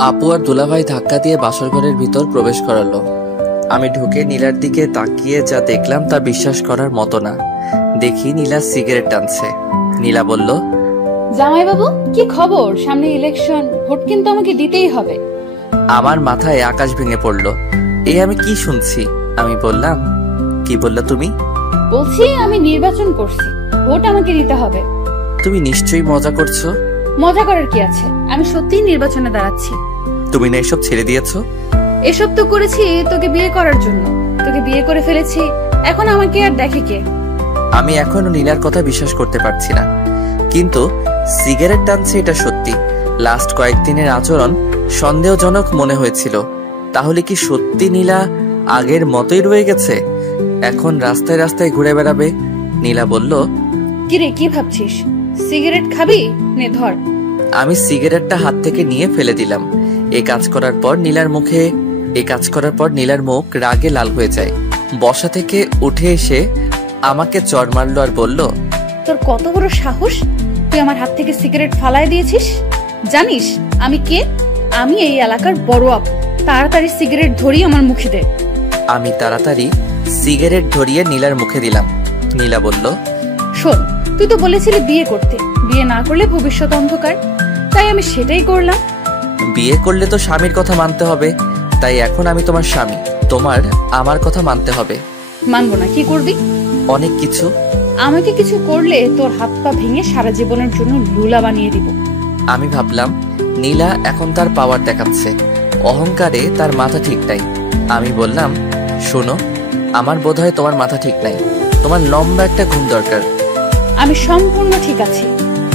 আপু আর দুলাভাই ধাক্কা দিয়ে বাসর ঘরের ভিতর প্রবেশ করালো। আমি ঢুকে নীলার দিকে তাকিয়ে যা দেখলাম তা বিশ্বাস করার মতো না। দেখি নীলা সিগারেট টানছে। নীলা বলল, জামাইবাবু কি খবর? সামনে ইলেকশন, ভোট কিন্তু আমাকে দিতেই হবে। আমার মাথায় আকাশ ভেঙে পড়লো। আমি কি শুনছি? আমি বললাম, কি বললা তুমি? বলছি আমি নির্বাচন করছি, ভোট আমাকে দিতে হবে। তুমি নিশ্চয়ই মজা করছো। মজা করার কি আছে, আমি সত্যিই নির্বাচনে দাঁড়াচ্ছি। তুমি না এসব ছেড়ে দিয়েছো? এসব তো করেছি তোকে বিয়ে করার জন্য। তোকে বিয়ে করে ফেলেছি, এখন আমাকে আর দেখে কে? আমি এখনো নীলার কথা বিশ্বাস করতে পারছি না। কিন্তু সিগারেট টানছে এটা সত্যি। লাস্ট কয়েকদিনের আচরণ সন্দেহজনক মনে হয়েছিল। তাহলে কি সত্যি নীলা আগের মতোই রয়ে গেছে? এখন রাস্তায় রাস্তায় ঘুরে বেড়াবে? নীলা বলল, কিরে কি ভাবছিস? সিগারেট খাবি? নে ধর। আমি সিগারেটটা হাত থেকে নিয়ে ফেলে দিলাম। এই কাজ করার পর নীলার মুখ রাগে লাল হয়ে যায়। বসা থেকে উঠে এসে আমাকে চড় মারলো আর বলল, তোর কত বড় সাহস, তুই আমার হাত থেকে সিগারেট ফালায় দিয়েছিস? জানিস আমি কে? আমি এই এলাকার বড় আপু। তাড়াতাড়ি সিগারেট ধরিয়ে আমার মুখে দে। আমি তাড়াতাড়ি সিগারেট ধরিয়ে নীলার মুখে দিলাম। নীলা বলল, শোন, তুই তো বলেছিলি বিয়ে করতে, বিয়ে না করলে ভবিষ্যৎ অন্ধকার, তাই আমি সেটাই করলাম। বিয়ে করলে তো স্বামীর কথা মানতে হবে, তাই এখন আমি তোমার স্বামী, তোমার আমার কথা মানতে হবে। মানবো না? কি করবি? অনেক কিছু। আমাকে কিছু করলে তোর হাত পা ভেঙে সারা জীবনের জন্য লুলা বানিয়ে দিব। আমি ভাবলাম নীলা এখন তার পাওয়ার দেখাচ্ছে, অহংকারে তার মাথা ঠিক নাই। আমি বললাম, শোনো, আমার বোধহয় তোমার মাথা ঠিক নাই, তোমার লম্বা একটা ঘুম দরকার। আমি সম্পূর্ণ ঠিক আছি।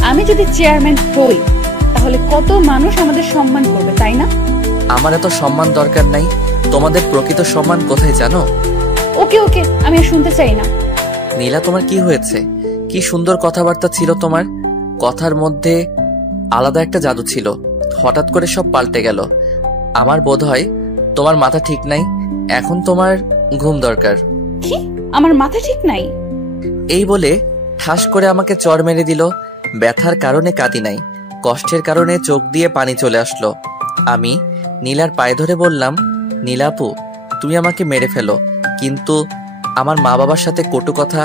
আমি যদি চেয়ারম্যান হই তাহলে কত মানুষ আমাদের সম্মান করবে, তাই না? আমার এত সম্মান দরকার নাই। তোমাদের প্রকৃত সম্মান কোথায় জানো? ওকে ওকে, আমি আর শুনতে চাই না। নীলা, তোমার কি হয়েছে? কি সুন্দর কথাবার্তা ছিল তোমার। কথার মধ্যে আলাদা একটা জাদু ছিল, হঠাৎ করে সব পাল্টে গেল। আমার বোধহয় তোমার মাথা ঠিক নাই, এখন তোমার ঘুম দরকার। কি? আমার মাথা ঠিক নাই? এই বলে ঠাস করে আমাকে চড় মেরে দিল। ব্যথার কারণে কাঁদি নাই, কষ্টের কারণে চোখ দিয়ে পানি চলে আসলো। আমি নীলার পায়ে ধরে বললাম, নীলাপু, তুমি আমাকে মেরে ফেলো, কিন্তু আমার মা বাবার সাথে কটু কথা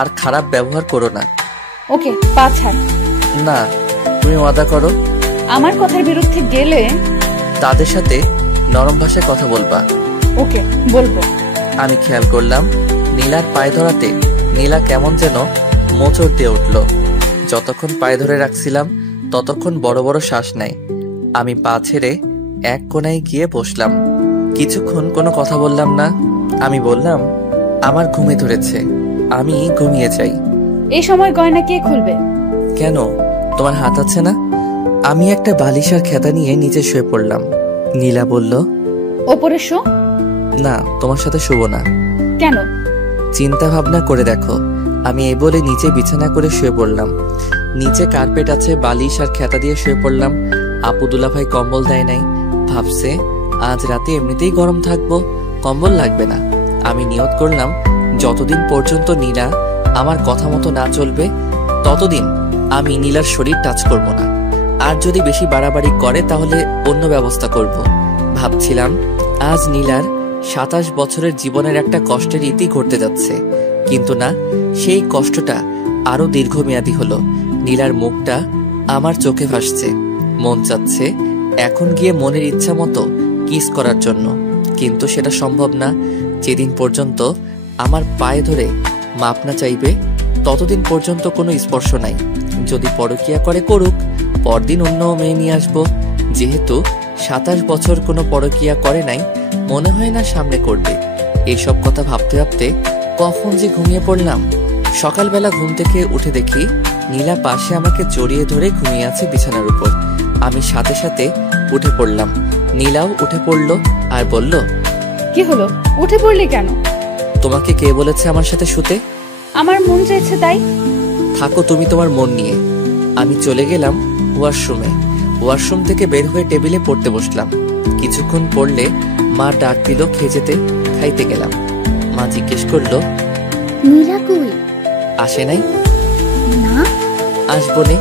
আর খারাপ ব্যবহার করো না। ওকে, পা ছাড়। না, তুমি ওয়াদা করো। আমার কথার বিরুদ্ধে গেলে তাদের সাথে নরম ভাষায় কথা বলবা। ওকে, বলবো। আমি খেয়াল করলাম নীলার পায়ে ধরাতে নীলা কেমন যেন মোচড় দিয়ে উঠল। যতক্ষণ পায়ে ধরে রাখছিলাম ততক্ষণ বড় বড় শ্বাস নেয়। আমি পা ছেড়ে এক কোনায় গিয়ে বসলাম। কিছুক্ষণ কোনো কথা বললাম না। আমি বললাম, আমার ঘুমে ধরেছে, আমি ঘুমিয়ে যাই। এই সময় গয়না কে খুলবে? কেন, তোমার হাত আছে না? আমি একটা বালিশ আর খেতা নিয়ে নিচে শুয়ে পড়লাম। নীলা বলল, ওপরে শো। না, তোমার সাথে শুব না। কেন? চিন্তা ভাবনা করে দেখো। আমি এই বলে নিচে বিছানা করে শুয়ে পড়লাম। নিচে কার্পেট আছে, বালিশ আর খেতা দিয়ে শুয়ে পড়লাম। আপু দুলাভাই কম্বল দেয় নাই। ভাবছে আজ রাতে এমনিতেই গরম থাকবো, কম্বল লাগবে না। আমি নিয়ত করলাম যতদিন পর্যন্ত নীলা আমার কথা মতো না চলবে ততদিন আমি নীলার শরীর টাচ করব না। আর যদি বেশি বাড়াবাড়ি করে তাহলে অন্য ব্যবস্থা করব। ভাবছিলাম আজ নীলার 27 বছরের জীবনের একটা কষ্টের ইতি ঘটতে যাচ্ছে, কিন্তু না, সেই কষ্টটা আরো দীর্ঘমেয়াদী হলো। নীলার মুখটা আমার চোখে ভাসছে। মন চাচ্ছে এখন গিয়ে মনের ইচ্ছা মতো কিস করার জন্য, কিন্তু সেটা সম্ভব না। যেদিন পর্যন্ত আমার পায়ে ধরে মাপ না চাইবে ততদিন পর্যন্ত কোনো স্পর্শ নাই। যদি পরকীয়া করে করুক, পরদিন অন্য মেয়ে নিয়ে আসবো। যেহেতু 27 বছর কোনো পরকীয়া করে নাই, মনে হয় না সামনে করবে। এইসব কথা ভাবতে ভাবতে কখন যে ঘুমিয়ে পড়লাম। সকালবেলা ঘুম থেকে উঠে দেখি নীলা পাশে আমাকে জড়িয়ে ধরে ঘুমিয়ে আছে বিছানার উপর। আমি সাথে সাথে উঠে পড়লাম। নীলাও উঠে পড়লো আর বলল, কি হলো, উঠে পড়লি কেন? তোমাকে কে বলেছে আমার সাথে শুতে? আমার মন চাইছে তাই। থাকো তুমি তোমার মন নিয়ে। আমি চলে গেলাম ওয়াশরুমে। ওয়াশরুম থেকে বের হয়ে টেবিলে পড়তে বসলাম। কিছুক্ষণ পড়লে মা ডাক দিল খেয়ে যেতে। খাইতে গেলাম। মা জিজ্ঞেস করলো, নীলা কই? আসে নাই? না। আসবো নে।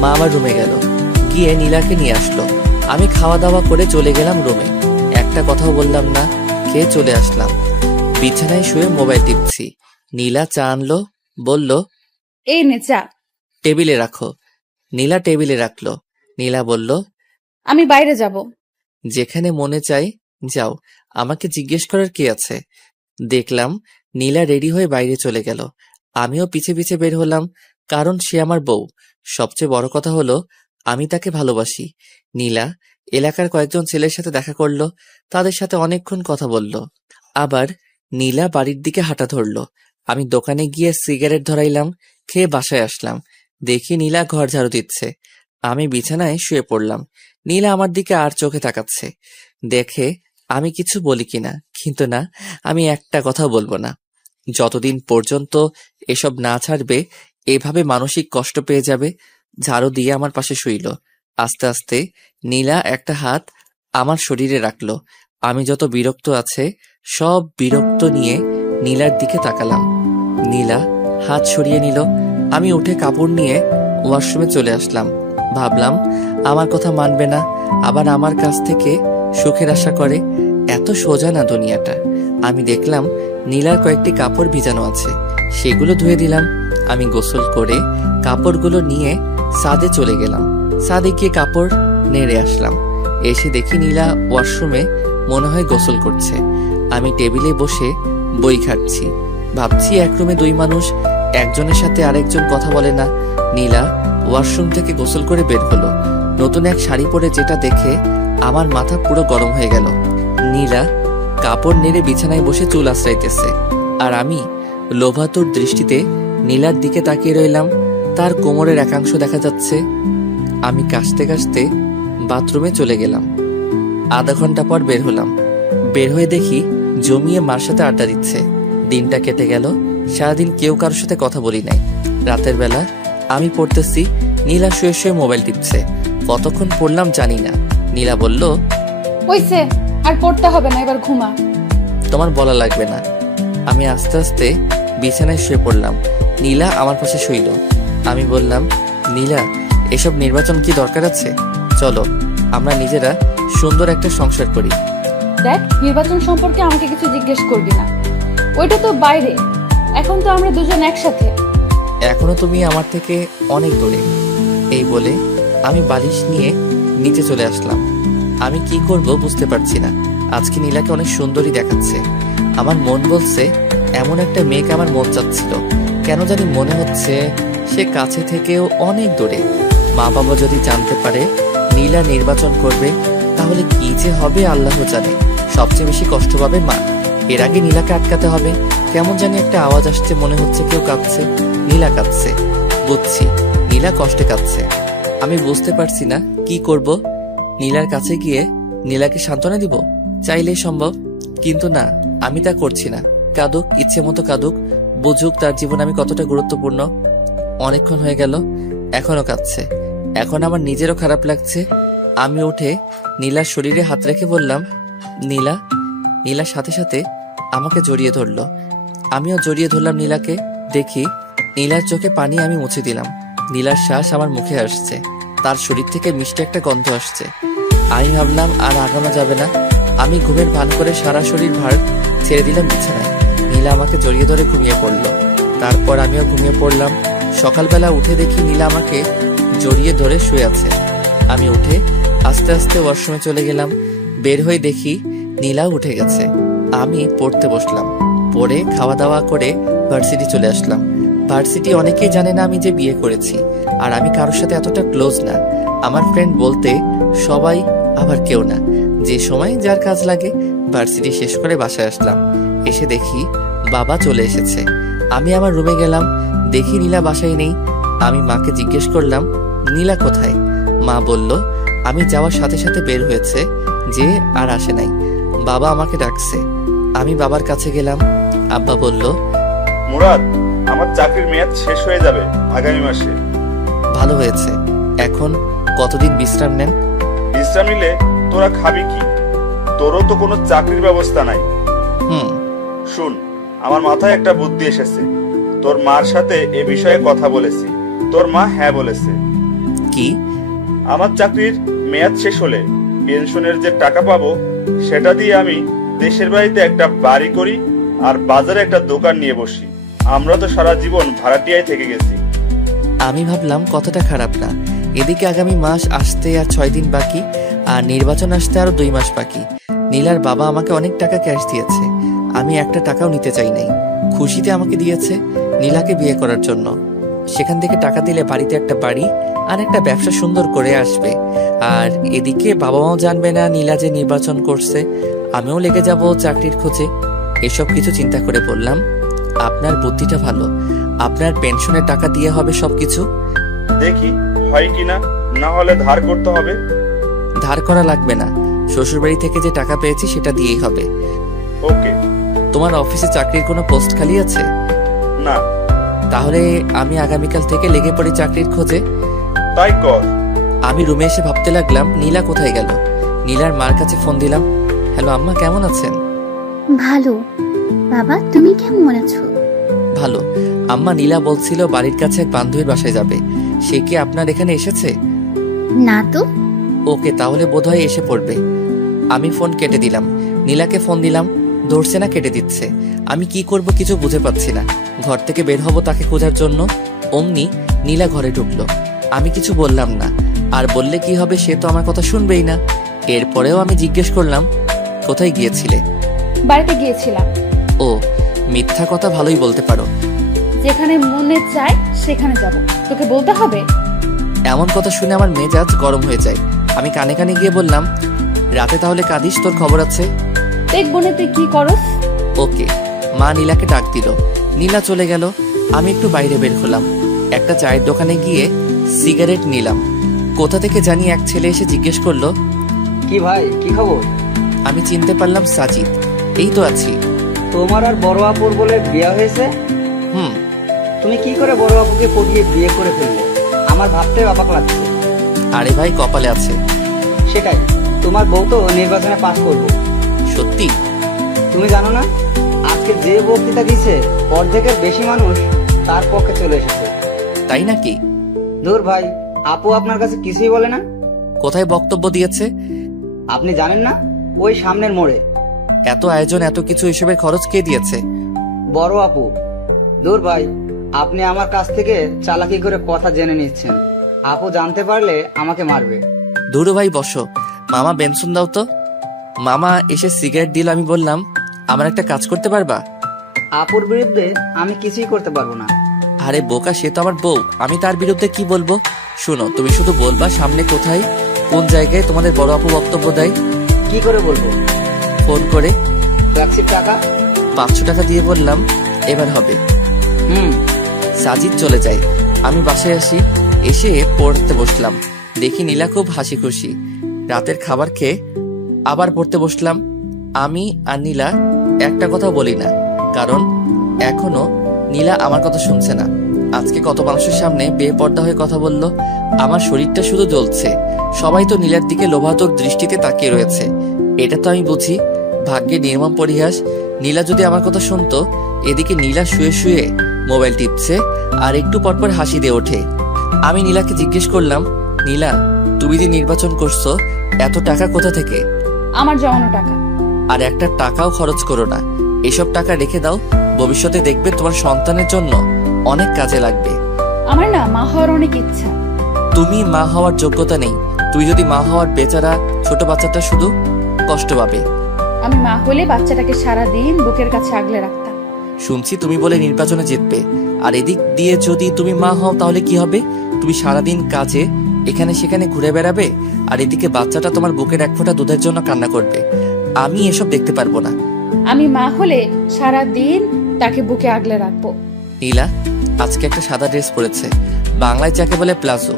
মা আমার রুমে গেল, গিয়ে নীলাকে নিয়ে আসলো। আমি খাওয়া দাওয়া করে চলে গেলাম রুমে। একটা কথাও বললাম না, খেয়ে চলে আসলাম। বিছানায় শুয়ে মোবাইল টিপছি। নীলা চা আনলো, বলল, এই নে চা। টেবিলে রাখো। নীলা টেবিলে রাখলো। নীলা বলল, আমি বাইরে যাব। যেখানে মনে চাই যাও, আমাকে জিজ্ঞেস করার কি আছে। দেখলাম নীলা রেডি হয়ে বাইরে চলে গেল। আমিও পিছে পিছে বের হলাম, কারণ সে আমার বউ। সবচেয়ে বড় কথা হলো আমি তাকে ভালোবাসি। নীলা এলাকার কয়েকজন ছেলের সাথে দেখা করলো, তাদের সাথে অনেকক্ষণ কথা বলল। আবার নীলা বাড়ির দিকে হাঁটা ধরলো। আমি দোকানে গিয়ে সিগারেট ধরাইলাম, খেয়ে বাসায় আসলাম। দেখি নীলা ঘর ঝাড়ু দিচ্ছে। আমি বিছানায় শুয়ে পড়লাম। নীলা আমার দিকে আর চোখে তাকাচ্ছে, দেখে আমি কিছু বলি কিনা। কিন্তু না, আমি একটা কথা বলবো না। যতদিন পর্যন্ত এসব না ছাড়বে, এভাবে মানসিক কষ্ট পেয়ে যাবে। ঝাড়ু দিয়ে আমার পাশে শুইল। আস্তে আস্তে নীলা একটা হাত আমার শরীরে রাখলো। আমি যত বিরক্ত আছে সব বিরক্ত নিয়ে নীলার দিকে তাকালাম। নীলা হাত সরিয়ে নিল। আমি উঠে কাপড় নিয়ে ওয়াশরুমে চলে আসলাম। ভাবলাম আমার কথা মানবে না, আবার আমার কাছ থেকে সুখের আশা করে। এত সোজা না দুনিয়াটা। আমি দেখলাম নীলার কয়েকটি কাপড় ভিজানো আছে, সেগুলো ধুয়ে দিলাম। আমি গোসল করে কাপড়গুলো নিয়ে ছাদে চলে গেলাম। ছাদে গিয়ে কাপড় নেড়ে আসলাম। এসে দেখি নীলা ওয়াশরুমে মনে হয় গোসল করছে। আমি টেবিলে বসে বই ঘাটছি। ভাবছি এক রুমে দুই মানুষ, একজনের সাথে আরেকজন কথা বলে না। নীলা ওয়াশরুম থেকে গোসল করে বের হলো, নতুন এক শাড়ি পরে, যেটা দেখে আমার মাথা পুরো গরম হয়ে গেল। নীলা কাপড় নেড়ে বিছানায় বসে চুল আশ্রাইতেছে, আর আমি লোভাতুর দৃষ্টিতে নীলার দিকে তাকিয়ে রইলাম। তার কোমরের একাংশ দেখা যাচ্ছে। আমি কাশতে কাশতে বাথরুমে চলে গেলাম। আধা ঘন্টা পর বের হলাম। বের হয়ে দেখি জমিয়ে মার সাথে আড্ডা দিচ্ছে। দিনটা কেটে গেল। সারাদিন কেউ কারোর সাথে কথা বলি নাই। রাতের বেলা আমি পড়তেছি, নীলা শুয়ে শুয়ে মোবাইল টিপছে। কতক্ষণ পড়লাম জানি না। নীলা বলল, হইছে, আর পড়তে হবে না, এবার ঘুমা। তোমার বলা লাগবে না। আমি আস্তে আস্তে বিছানায় শুয়ে পড়লাম। নীলা আমার পাশে শুইল। আমি বললাম, নীলা, এসব নির্বাচন কি দরকার আছে? চলো আমরা নিজেরা সুন্দর একটা সংসার করি। দেখ, নির্বাচন সম্পর্কে আমাকে কিছু জিজ্ঞেস করবি না, ওইটা তো বাইরে। এখন তো আমরা দুজন একসাথে। এখনো তুমি আমার থেকে অনেক দূরে। এই বলে আমি বালিশ নিয়ে নিচে চলে আসলাম। আমি কি করব বুঝতে পারছি না। আজকে নীলাকে অনেক সুন্দরী দেখাচ্ছে। আমার মন বলছে এমন একটা মেয়েকে আমার মন চাচ্ছিল। কেন জানি মনে হচ্ছে সে কাছে থেকেও অনেক দূরে। মা বাবা যদি জানতে পারে নীলা নির্বাচন করবে, তাহলে কি যে হবে আল্লাহ জানে। সবচেয়ে বেশি কষ্ট পাবে মা। এর আগে নীলাকে আটকাতে হবে। কেমন জানি একটা আওয়াজ আসছে, মনে হচ্ছে কেউ কাঁদছে। নীলা কাঁদছে, বুঝছি নীলা কষ্টে কাঁদছে। আমি বুঝতে পারছি না কি করব। নীলার কাছে গিয়ে নীলাকে সান্ত্বনা দিব, চাইলেই সম্ভব। কিন্তু না, আমি তা করছি না। কাঁদুক, ইচ্ছে মতো কাঁদুক, বুঝুক তার জীবন আমি কতটা গুরুত্বপূর্ণ। অনেকক্ষণ হয়ে গেল, এখনো কাঁদছে। এখন আমার নিজেরও খারাপ লাগছে। আমি উঠে নীলার শরীরে হাত রেখে বললাম, নীলা। নীলার সাথে সাথে আমাকে জড়িয়ে ধরলো। আমিও জড়িয়ে ধরলাম নীলাকে। দেখি নীলার চোখে পানি আমি মুছে দিলাম। নীলার শ্বাস আমার মুখে আসছে। তার শরীর থেকে মিষ্টি একটা গন্ধ আসছে। আমি ভাবলাম আর আগানো যাবে না। আমি ঘুমের ভান করে সারা শরীর ভার ছেড়ে দিলাম বিছানায়। নীলা আমাকে জড়িয়ে ধরে ঘুমিয়ে পড়লো। তারপর আমিও ঘুমিয়ে পড়লাম। সকালবেলা উঠে দেখি নীলা আমাকে জড়িয়ে ধরে শুয়ে আছে। আমি উঠে আস্তে আস্তে ওয়াশরুমে চলে গেলাম। বের হয়ে দেখি নীলাও উঠে গেছে। আমি পড়তে বসলাম। পড়ে খাওয়া দাওয়া করে ভার্সিটি চলে আসলাম। ভার্সিটি অনেকেই জানে না আমি যে বিয়ে করেছি, আর আমি কারোর সাথে এতটা ক্লোজ না। আমার ফ্রেন্ড বলতে সবাই, আবার কেউ না। যে সময় যার কাজ লাগে। ভার্সিটি শেষ করে বাসায় আসলাম। এসে দেখি বাবা চলে এসেছে। আমি আমার রুমে গেলাম, দেখি নীলা বাসায় নেই। আমি মাকে জিজ্ঞেস করলাম, নীলা কোথায়? মা বলল আমি যাওয়ার সাথে সাথে বের হয়েছে, যে আর আসে নাই। বাবা আমাকে ডাকছে। আমি বাবার কাছে গেলাম। আব্বা বলল, মুরাদ, আমার চাকরির মেয়াদ শেষ হয়ে যাবে আগামী মাসে। ভালো হয়েছে। এখন কতদিন বিশ্রাম নেন? বিশ্রাম নিলে তোরা খাবি কি? তোরও তো কোনো চাকরির ব্যবস্থা নাই। শুন, আমার মাথায় একটা বুদ্ধি এসেছে। তোর মার সাথে এ বিষয়ে কথা বলেছি। তোর মা হ্যাঁ বলেছে। কি? আমার চাকরির মেয়াদ শেষ হলে পেনশনের যে টাকা পাবো সেটা দিয়ে আমি দেশের বাড়িতে একটা বাড়ি করি আর বাজারে একটা দোকান নিয়ে বসি। আমরা তো সারা জীবন ভাড়াটিয়ায় থেকে গেছি। আমি ভাবলাম কথাটা খারাপ না। এদিকে আগামী মাস আসতে আর 6 দিন বাকি, আর নির্বাচন আসতে আরো 2 মাস বাকি। নীলার বাবা আমাকে অনেক টাকা ক্যাশ দিয়েছে, আমি একটা টাকাও নিতে চাই নাই। খুশিতে আমাকে দিয়েছে নীলাকে বিয়ে করার জন্য। সেখান থেকে টাকা দিলে বাড়িতে একটা বাড়ি আর একটা ব্যবসা সুন্দর করে আসবে। আর এদিকে বাবা মাও জানবে না নীলা যে নির্বাচন করছে, আমিও লেগে যাব চাকরির খোঁজে। এসব কিছু চিন্তা করে বললাম, আপনার বুদ্ধিটা ভালো, আপনার পেনশনের টাকা দিয়ে হবে সবকিছু। দেখি হয় কিনা, না হলে ধার করতে হবে। ধার করা লাগবে না, শ্বশুরবাড়ি থেকে যে টাকা পেয়েছি সেটা দিয়েই হবে। ওকে। তোমার অফিসে চাকরির কোনো পোস্ট খালি আছে? না। তাহলে আমি আগামীকাল থেকে লেগে পড়ি চাকরির খোঁজে। তাই কর। আমি রুমে এসে ভাবতে লাগলাম নীলা কোথায় গেল। নীলার মার কাছে ফোন দিলাম। হ্যালো আম্মা, কেমন আছেন? ভালো। বাবা তুমি কেমন আছো? ভালো। আম্মা, নীলা বলছিল বাড়ির কাছে এক বান্ধবীর বাসায় যাবে, সে কি আপনার এখানে এসেছে? না তো। ওকে, তাহলে বোধহয় এসে পড়বে। আমি ফোন কেটে দিলাম। নীলাকে ফোন দিলাম, ধরছে না, কেটে দিচ্ছে। আমি কি করব কিছু বুঝে পাচ্ছি না। ঘর থেকে বের হব তাকে খোঁজার জন্য, অমনি নীলা ঘরে ঢুকলো। আমি কিছু বললাম না, আর বললে কি হবে, সে তো আমার কথা শুনবেই না। এরপরেও আমি জিজ্ঞেস করলাম, কোথায় গিয়েছিলে? বাড়িতে গিয়েছিলাম। ও, মিথ্যা কথা ভালোই বলতে পারো। যেখানে মনে চায় সেখানে যাব, তোকে বলতে হবে? এমন কথা শুনে আমার মেজাজ গরম হয়ে যায়। আমি কানে কানে গিয়ে বললাম, রাতে তাহলে কাঁদিস, তোর খবর আছে। দেখবো না তুই কি করস। ওকে। মা নীলাকে ডাক দিল, নীলা চলে গেল। আমি একটু বাইরে বের হলাম, একটা চায়ের দোকানে গিয়ে সিগারেট নিলাম। কোথা থেকে জানি এক ছেলে এসে জিজ্ঞেস করলো, কি ভাই, কি খবর? আমি চিনতে পারলাম সাজিদ। এই তো আছি। তোমার আর বড় আপুর বলে বিয়ে হয়েছে? হুম। তুমি কি করে বড় আপুকে পটিয়ে বিয়ে করে ফেললে? আমার ভাবতে অবাক লাগছে। আরে ভাই, কপালে আছে। সেটাই, তোমার বউ তো নির্বাচনে পাস করবো। সত্যি? তুমি জানো না, আজকে যে বক্তৃতা দিছে অর্ধেকের বেশি মানুষ তার পক্ষে চলে এসেছে। তাই নাকি? দূর ভাই, আপু আপনার কাছে কিছুই বলে না? কোথায় বক্তব্য দিয়েছে? আপনি জানেন না, ওই সামনের মোড়ে। এত আয়োজন, এত কিছু, এসবের খরচ কে দিয়েছে? বড় আপু। দূর ভাই, আপনি আমার কাছ থেকে চালাকি করে কথা জেনে নিচ্ছেন। আপু জানতে পারলে আমাকে মারবে। ধুরু ভাই, বসো। মামা বেনসন দাও তো। মামা এসে সিগারেট দিল। আমি বললাম, আমার একটা কাজ করতে পারবা? আপুর বিরুদ্ধে আমি কিছুই করতে পারবো না। আরে বোকা, সে তো আমার বউ, আমি তার বিরুদ্ধে কি বলবো? শোনো, তুমি শুধু বলবা সামনে কোথায়, কোন জায়গায় তোমাদের বড় আপু বক্তব্য দেয়। কি করে বলবো? ফোন করে। ট্যাক্সির টাকা? 500 টাকা দিয়ে বললাম, এবার হবে। সাজিদ চলে যায়। আমি বাসায় আসি, এসে পড়তে বসলাম। দেখি নীলা খুব হাসি খুশি। রাতের খাবার খেয়ে আবার পড়তে বসলাম। আমি আর নীলা একটা কথা বলি না, কারণ এখনো নীলা আমার কথা শুনছে না। আজকে কত মানুষের সামনে বেপর্দা হয়ে কথা বলল। আমার শরীরটা শুধু জ্বলছে। সবাই তো নীলার দিকে লোভাতুর দৃষ্টিতে তাকিয়ে রয়েছে। এটা তো আমি বুঝি ভাগ্যের নির্মম পরিহাস। নীলা যদি আমার কথা শুনতো। এদিকে নীলা শুয়ে শুয়ে মোবাইল টিপছে আর একটু পরপর হাসি দিয়ে ওঠে। আমি নীলাকে জিজ্ঞেস করলাম, নীলা, তুমি যে নির্বাচন করছো, এত টাকা কোথা থেকে? আমার জমানো টাকা। আর একটা টাকাও খরচ করো না, এসব টাকা রেখে দাও। ভবিষ্যতে দেখবে তোমার সন্তানের জন্য অনেক কাজে লাগবে। আমার না মা হওয়ার অনেক ইচ্ছা। তুমি মা হওয়ার যোগ্যতা নেই। তুই যদি মা হওয়ার, বেচারা ছোট বাচ্চাটা শুধু কষ্ট পাবে। আমি মা হলে বাচ্চাটাকে সারা দিন বুকের কাছে আগলে রাখতাম। শুনছি তুমি বলে নির্বাচনে জিতবে, আর এদিক দিয়ে যদি তুমি মা হও তাহলে কি হবে? তুমি সারাদিন কাজে এখানে সেখানে ঘুরে বেড়াবে, আর এদিকে বাচ্চাটা তোমার বুকের এক ফোঁটা দুধের জন্য কান্না করবে। আমি এসব দেখতে পারবো না। আমি মা হলে সারা দিন তাকে বুকে আগলে রাখবো। নীলা আজকে একটা সাদা ড্রেস পরেছে, বাংলায় যাকে বলে প্লাজো।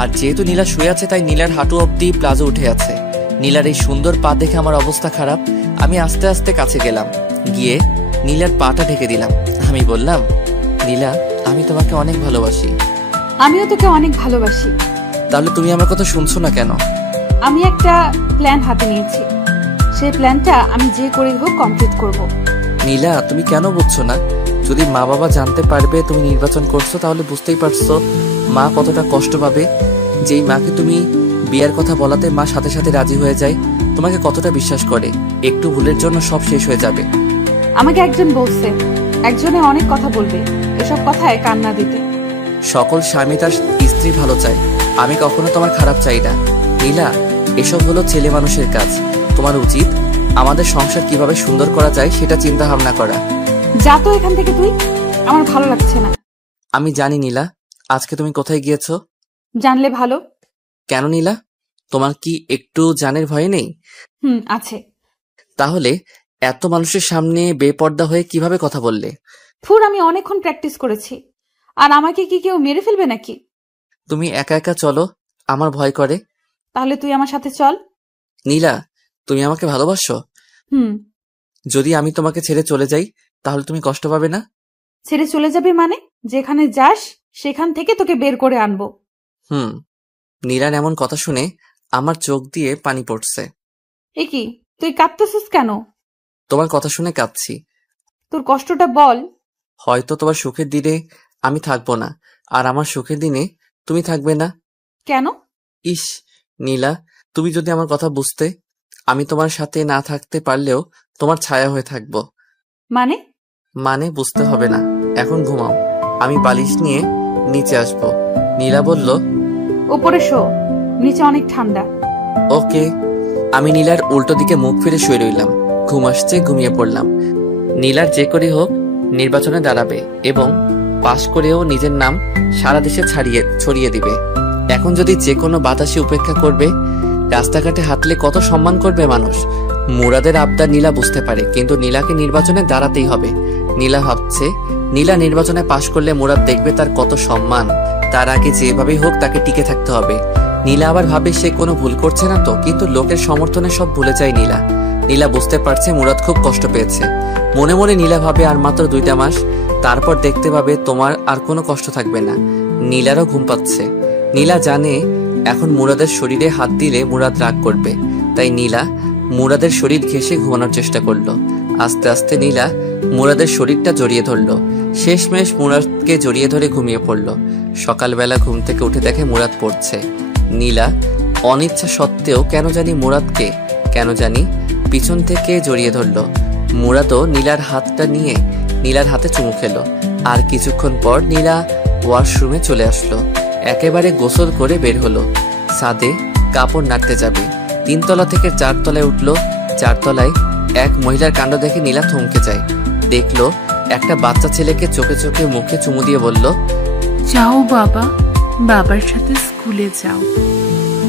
আর যেহেতু নীলা শুয়ে আছে, তাই নীলার হাঁটু অব্দি প্লাজো উঠে আছে। নীলার এই সুন্দর পা দেখে আমার অবস্থা খারাপ। আমি আস্তে আস্তে কাছে গেলাম, গিয়ে নীলার পাটা ঢেকে দিলাম। আমি বললাম, নীলা, আমি তোমাকে অনেক ভালোবাসি। আমিও তোকে অনেক ভালোবাসি। তাহলে তুমি আমার কথা শুনছো না কেন? আমি একটা প্ল্যান হাতে নিয়েছি, সেই প্ল্যানটা আমি যে করে হোক কমপ্লিট করব। নীলা, তুমি কেন বুঝছো না? যদি মা বাবা জানতে পারবে তুমি নির্বাচন করছো, তাহলে বুঝতেই পারছো মা কতটা কষ্ট পাবে। যেই মাকে তুমি বিয়ের কথা বলাতে মা সাথে সাথে রাজি হয়ে যায়। তোমাকে কতটা বিশ্বাস করে, একটু ভুলের জন্য সব শেষ হয়ে যাবে। আমাকে একজন বলছে একজনে অনেক কথা বলবে, এসব কথায় কান্না দিতে। সকল স্বামী তার স্ত্রী ভালো চায়, আমি কখনো তোমার খারাপ চাই না নীলা। এসব হলো ছেলে মানুষের কাজ। তোমার উচিত আমাদের সংসার কিভাবে সুন্দর করা যায় সেটা চিন্তা ভাবনা করা। যা তো এখান থেকে তুই, আমার ভালো লাগছে না। আমি জানি নীলা, আজকে তুমি কোথায় গিয়েছো। জানলে ভালো। কেন নীলা, তোমার কি একটু জানের ভয় নেই? আছে। তাহলে এত মানুষের সামনে বেপর্দা হয়ে কিভাবে কথা বললে? আমি অনেকক্ষণ প্র্যাকটিস করেছি। আর আমাকে কি কেউ মেরে ফেলবে নাকি? তুমি একা একা চলো, আমার ভয় করে। তাহলে তুই আমার সাথে চল। নীলা, তুমি আমাকে ভালোবাসো? যদি আমি তোমাকে ছেড়ে চলে যাই তাহলে তুমি কষ্ট পাবে না? ছেড়ে চলে যাবে মানে? যেখানে যাস সেখান থেকে তোকে বের করে আনবো। নীলার এমন কথা শুনে আমার চোখ দিয়ে পানি পড়ছে। এ কি, তুই কাঁদতেছিস কেন? তোমার কথা শুনে কাঁদছি। তোর কষ্টটা বল। হয়তো তোমার সুখের দিনে আমি থাকবো না, আর আমার সুখের দিনে তুমি থাকবে না। কেন? ইস নীলা, তুমি যদি আমার কথা বুঝতে, আমি তোমার সাথে না থাকতে পারলেও তোমার ছায়া হয়ে থাকবো। মানে বুঝতে হবে না, এখন ঘুমাও, আমি বালিশ নিয়ে নিচে আসবো। নীলা বলল, ওপরে শো, নিচে অনেক ঠান্ডা। ওকে। আমি নীলার উল্টো দিকে মুখ ফিরে শুয়ে রইলাম। ঘুম আসছে, ঘুমিয়ে পড়লাম। নীলার যে করে হোক নির্বাচনে দাঁড়াবে এবং পাশ করেও নিজের নাম সারা দেশে ছড়িয়ে দিবে। এখন যদি যে কোনো বাতাসে উপেক্ষা করবে, রাস্তাঘাটে হাঁটলে কত সম্মান করবে মানুষ। মুরাদের আবদার নীলা বুঝতে পারে, কিন্তু নীলাকে নির্বাচনে দাঁড়াতেই হবে। নীলা ভাবছে, নীলা নির্বাচনে পাশ করলে মুরাদ দেখবে তার কত সম্মান। তার আগে যেভাবেই হোক তাকে টিকে থাকতে হবে। নীলা আবার ভাবে সে কোনো ভুল করছে না তো, কিন্তু লোকের সমর্থনে সব ভুলে যায় নীলা। নীলা বুঝতে পারছে মুরাদ খুব কষ্ট পেয়েছে। মনে মনে নীলা ভাবে আর মাত্র 2টা মাস, তারপর দেখতে পাবে তোমার আর কোনো কষ্ট থাকবে না। নীলারও ঘুম পাচ্ছে। নীলা জানে এখন মুরাদের শরীরে হাত দিলে মুরাদ রাগ করবে, তাই নীলা মুরাদের শরীর ঘেঁষে ঘুমানোর চেষ্টা করলো। আস্তে আস্তে নীলা মুরাদের শরীরটা জড়িয়ে ধরলো। শেষমেশ মুরাদকে জড়িয়ে ধরে ঘুমিয়ে পড়লো। সকালবেলা ঘুম থেকে উঠে দেখে মুরাদ পড়ছে। নীলা অনিচ্ছা সত্ত্বেও কেন জানি পিছন থেকে জড়িয়ে ধরলো। মুরাদও নীলার হাতটা নিয়ে নীলার হাতে চুমু খেলো। আর কিছুক্ষণ পর নীলা ওয়াশরুমে চলে আসলো। একেবারে গোসল করে বের হলো। ছাদে কাপড় নাড়তে যাবে। 3 তলা থেকে 4 তলায় উঠলো। 4 তলায় এক মহিলার কাণ্ড দেখে নীলা থমকে যায়। দেখলো একটা বাচ্চা ছেলেকে চোখে চোখে মুখে চুমু দিয়ে বলল, যাও বাবা, বাবার সাথে স্কুলে যাও।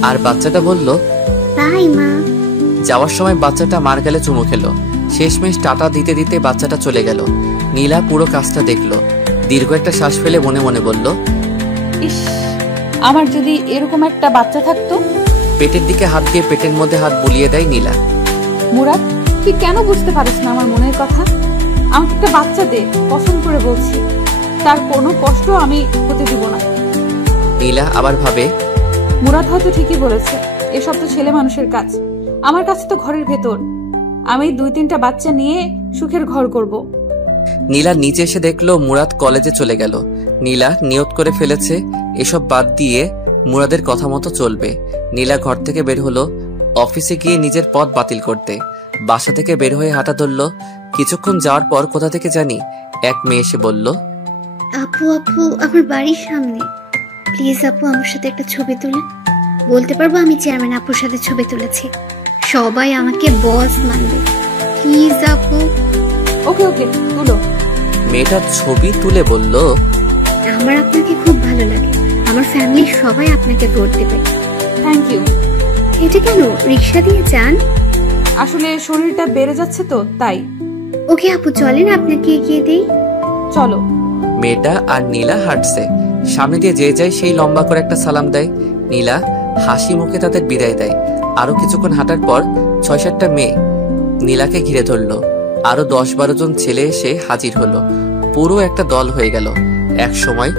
আর বাচ্চাটা বলল, বাই মা। যাওয়ার সময় বাচ্চাটা মার গালে চুমু খেলো। শেষমেশ টাটা দিতে দিতে বাচ্চাটা চলে গেল। নীলা পুরো কাজটা দেখলো। দীর্ঘ একটা শ্বাস ফেলে মনে মনে বলল, ইস, আমার যদি এরকম একটা বাচ্চা থাকতো। পেটের দিকে হাত দিয়ে পেটের মধ্যে হাত বুলিয়ে দেয় নীলা। মুরাদ, তুই কেন বুঝতে পারিস না আমার মনের কথা? আমাকে একটা বাচ্চা দে, পছন্দ করে বলছি। তার কোনো কষ্ট আমি হতে দিব না। নীলা আবার ভাবে, মুরাদ হয়তো ঠিকই বলেছে, এসব তো ছেলে মানুষের কাজ। আমার কাছে তো ঘরের ভেতর। আমি 2-3টা বাচ্চা নিয়ে সুখের ঘর করব। নীলা নিচে এসে দেখলো মুরাদ কলেজে চলে গেল। নীলা নিয়ত করে ফেলেছে এসব বাদ দিয়ে মুরাদের কথা মতো চলবে। নীলা ঘর থেকে বের হলো অফিসে গিয়ে নিজের পথ বাতিল করতে। বাসা থেকে বের হয়ে হাঁটা ধরলো। কিছুক্ষণ যাওয়ার পর কোথা থেকে জানি এক মেয়ে এসে বলল, আপু আমার বাড়ির সামনে, প্লিজ আপু আমার সাথে একটা ছবি তুলে। বলতে পারবো আমি চেয়ারম্যান আপুর সাথে ছবি তুলেছি, সবাই আমাকে বস মানবে। প্লিজ আপু। ওকে তুলো। মেয়েটা ছবি তুলে বলল, আমার আপনাকে খুব ভালো লাগে, আমার ফ্যামিলির সবাই আপনাকে ভোট দেবে। Thank you. এটা কেন, রিক্সা দিয়ে যান? আসলে শরীরটা বেড়ে যাচ্ছে তো তাই। ওকে আপু, চলেন আপনাকে এগিয়ে দেই। চলো। মেয়েটা আর নীলা হাঁটছে। সামনে দিয়ে যে যায় সেই লম্বা করে একটা সালাম দেয়। নীলা হাসি মুখে তাদের বিদায় দেয়। আরো কিছুক্ষণ হাঁটার পর 6-7টা মেয়ে নীলাকে ঘিরে ধরলো। আরো 10-12 জন ছেলে এসে হাজির হলো। পুরো একটা দল হয়ে গেল। এক সময়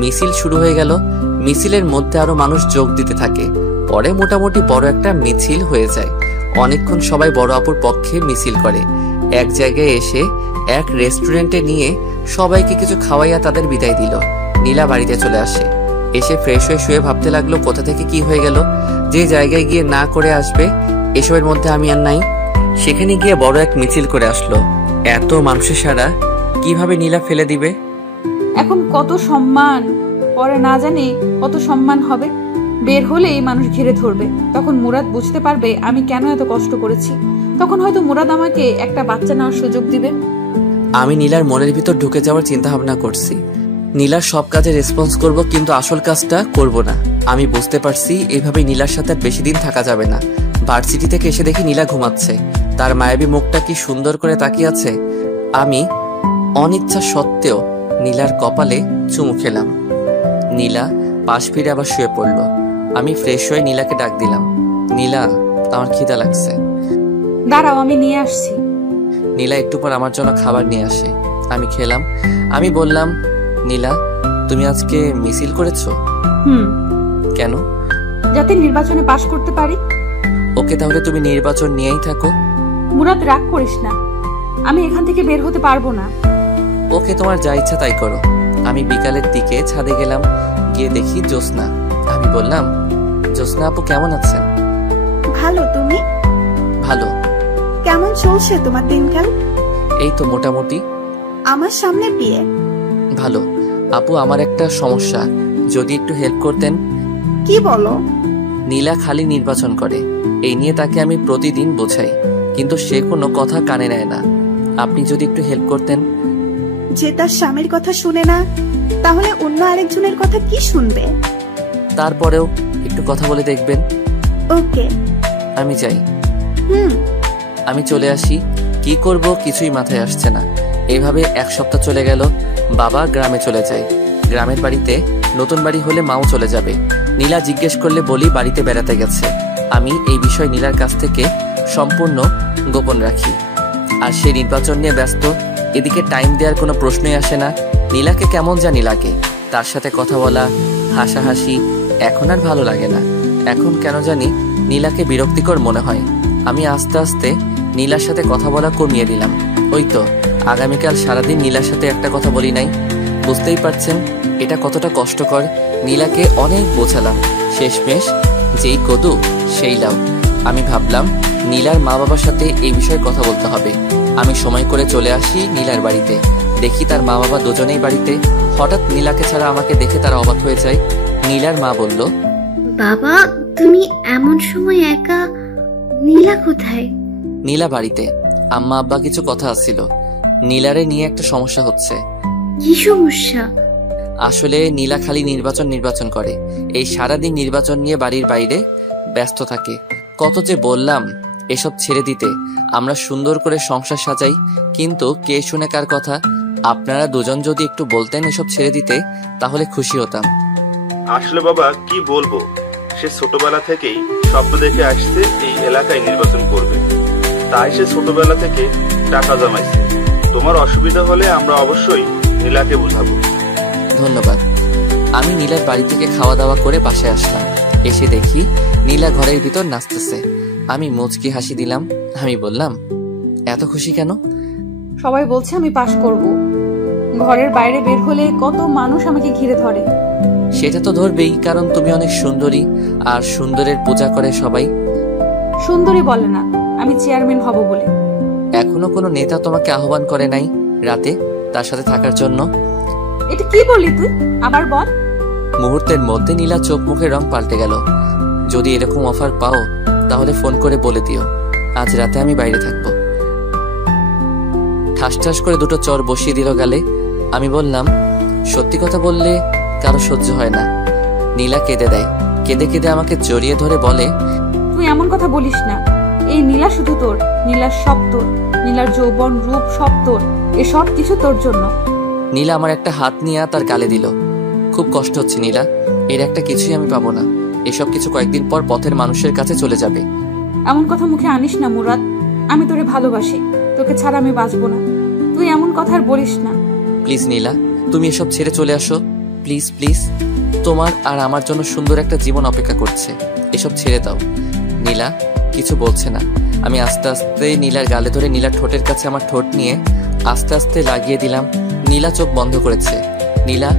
মিছিল শুরু হয়ে গেল। মিছিলের মধ্যে আরো মানুষ যোগ দিতে থাকে। পরে মোটামুটি বড় একটা মিছিল হয়ে যায়। অনেকক্ষণ সবাই বড় আপুর পক্ষে মিছিল করে। এক জায়গায় এসে এক রেস্টুরেন্টে নিয়ে সবাইকে কিছু খাওয়াইয়া তাদের বিদায় দিল। নীলা বাড়িতে চলে আসে। এসে ফ্রেশ হয়ে শুয়ে ভাবতে লাগলো কোথা থেকে কি হয়ে গেল। যে জায়গায় গিয়ে না করে আসবে এসবের মধ্যে আমি আর নাই। সেখানে গিয়ে বড় এক মিছিল করে আসলো। এত মানুষের সারা কিভাবে নীলা ফেলে দিবে? এখন কত সম্মান, পরে না জানি কত সম্মান হবে। বের হলেই মানুষ ঘিরে ধরবে। তখন মুরাদ বুঝতে পারবে আমি কেন এত কষ্ট করেছি। তখন হয়তো মুরাদ আমাকে একটা বাচ্চা নেওয়ার সুযোগ দিবে। আমি নীলার মনের ভিতর ঢুকে যাওয়ার চিন্তা ভাবনা করছি। নীলার সব কাজে রেসপন্স করব, কিন্তু আসল কাজটা করব না। আমি বুঝতে পারছি এইভাবে নীলার সাথে আর বেশি দিন থাকা যাবে না। ভার্সিটি থেকে এসে দেখি নীলা ঘুমাচ্ছে। তার মায়াবী মুখটা কি সুন্দর করে তাকিয়ে আছে। আমি অনিচ্ছা সত্ত্বেও নীলার কপালে চুমু খেলাম। নীলা পাশ ফিরে আবার শুয়ে পড়ল। আমি ফ্রেশ হয়ে নীলাকে ডাক দিলাম, নীলা আমার খিদা লাগছে। দাঁড়াও, আমি নিয়ে আসছি। নীলা একটু পর আমার জন্য খাবার নিয়ে আসে। আমি খেলাম। আমি বললাম, নীলা তুমি আজকে মিছিল করেছো? কেন? যাতে নির্বাচনে পাশ করতে পারি। ওকে, তাহলে তুমি নির্বাচন নিয়েই থাকো। মুরাদ রাগ করিস না, আমি এখান থেকে বের হতে পারবো না। ওকে, তোমার যা ইচ্ছা তাই করো। আমি বিকালের দিকে ছাদে গেলাম, গিয়ে দেখি জ্যোৎস্না। আমি বললাম, জ্যোৎস্না আপু কেমন আছেন? ভালো, তুমি? ভালো। কেমন চলছে তোমার দিনকাল? এই তো মোটামুটি। আমার সামনে বিয়ে। ভালো। আপু আমার একটা সমস্যা, যদি একটু হেল্প করতেন। কি বলো? নীলা খালি নির্বাচন করে, এই নিয়ে তাকে আমি প্রতিদিন বোঝাই, কিন্তু সে কোনো কথা কানে নেয় না। আপনি যদি একটু হেল্প করতেন। যে তার স্বামীর কথা শুনে না, তাহলে অন্য আরেকজনের কথা কি শুনবে? তারপরেও একটু কথা বলে দেখবেন। ওকে, আমি যাই। হুম। আমি চলে আসি। কি করব কিছুই মাথায় আসছে না। এইভাবে এক সপ্তাহ চলে গেল। বাবা গ্রামে চলে যায়। গ্রামের বাড়িতে নতুন বাড়ি হলে মাও চলে যাবে। নীলা জিজ্ঞেস করলে বলি বাড়িতে বেড়াতে গেছে। আমি এই বিষয় নীলার কাছ থেকে সম্পূর্ণ গোপন রাখি। আর সে নির্বাচন নিয়ে ব্যস্ত। এদিকে টাইম দেওয়ার কোনো প্রশ্নই আসে না। নীলাকে কেমন জানি লাগে, তার সাথে কথা বলা, হাসাহাসি এখন আর ভালো লাগে না। এখন কেন জানি নীলাকে বিরক্তিকর মনে হয়। আমি আস্তে আস্তে নীলার সাথে কথা বলা কমিয়ে দিলাম। ওই তো আগামীকাল সারাদিন নীলার সাথে একটা কথা বলি নাই। বুঝতেই পারছেন এটা কতটা কষ্টকর। নীলাকে অনেক বোঝালাম, শেষমেশ যেই কদু সেই লাউ। আমি ভাবলাম নীলার মা বাবার সাথে এই বিষয়ে কথা বলতে হবে। আমি সময় করে চলে আসি নীলার বাড়িতে। দেখি তার মা বাবা দুজনেই বাড়িতে। হঠাৎ নীলাকে ছাড়া আমাকে দেখে তারা অবাক হয়ে যায়। নীলার মা বলল, বাবা তুমি এমন সময় একা? নীলা কোথায়? নীলা বাড়িতে। আম্মা আব্বা কিছু কথা আসছিল। নীলারে নিয়ে একটা সমস্যা হচ্ছে। কি সমস্যা? আসলে নীলা খালি নির্বাচন করে। এই সারাদিন নির্বাচন নিয়ে বাড়ির বাইরে ব্যস্ত থাকে। কত যে বললাম এসব ছেড়ে দিতে, আমরা সুন্দর করে সংসার সাজাই, কিন্তু কে শুনে কার কথা। আপনারা দুজন যদি একটু বলতেন এসব ছেড়ে দিতে, তাহলে খুশি হতাম। আসলে বাবা কি বলবো, সে ছোটবেলা থেকেই স্বপ্ন দেখে আসছে এই এলাকায় নির্বাচন করবে। তাই সে ছোটবেলা থেকে টাকা জমাইছে। তোমার অসুবিধা হলে আমরা অবশ্যই নীলাকে বোঝাবো। ধন্যবাদ। আমি নীলার বাড়ি থেকে খাওয়া দাওয়া করে বাসায় আসলাম। এসে দেখি নীলা ঘরের ভিতর নাচতেছে। আমি মুচকি হাসি দিলাম। আমি বললাম, এত খুশি কেন? সবাই বলছে আমি পাশ করব। ঘরের বাইরে বের হলে কত মানুষ আমাকে ঘিরে ধরে। সেটা তো ধরবেই, কারণ তুমি অনেক সুন্দরী, আর সুন্দরের পূজা করে সবাই। সুন্দরী বলে না, আমি চেয়ারম্যান হব বলে। এখনো কোনো নেতা তোমাকে আহ্বান করে নাই রাতে তার সাথে থাকার জন্য? এটা কি বললি তুই? আবার বল। মুহূর্তের মধ্যে নীলা চোখ মুখের রং পাল্টে গেল। যদি এরকম অফার পাও তাহলে ফোন করে বলে দিও আজ রাতে আমি বাইরে থাকবো। ঠাস ঠাস করে দুটো চর বসিয়ে দিল গালে। আমি বললাম, সত্যি কথা বললে কারো সহ্য হয় না। নীলা কেঁদে দেয়। কেঁদে কেঁদে আমাকে জড়িয়ে ধরে বলে, তুই এমন কথা বলিস না। এই নীলা শুধু তোর, নীলার সব তোর, নীলার যৌবন রূপ সব তোর, এসব কিছু তোর জন্য। নীলা আমার একটা হাত নিয়ে তার গালে দিল। খুব কষ্ট হচ্ছে নীলা, এর একটা কিছুই আমি পাবো না। এসব কিছু কয়েকদিন পর পথের মানুষের কাছে চলে যাবে। এমন কথা মুখে আনিস না মুরাদ। আমি তোরে ভালোবাসি, তোকে ছাড়া আমি বাঁচবো না। তুই এমন কথা আর বলিস না। প্লিজ নীলা, তুমি এসব ছেড়ে চলে আসো। প্লিজ প্লিজ, তোমার আর আমার জন্য সুন্দর একটা জীবন অপেক্ষা করছে। এসব ছেড়ে দাও। নীলা কিছু বলছে না। আমি আস্তে আস্তে নীলার গালে ধরে নীলার ঠোঁটের কাছে আমার ঠোঁট নিয়ে আস্তে আস্তে লাগিয়ে দিলাম। নীলা চোখ বন্ধ করেছে। নীলা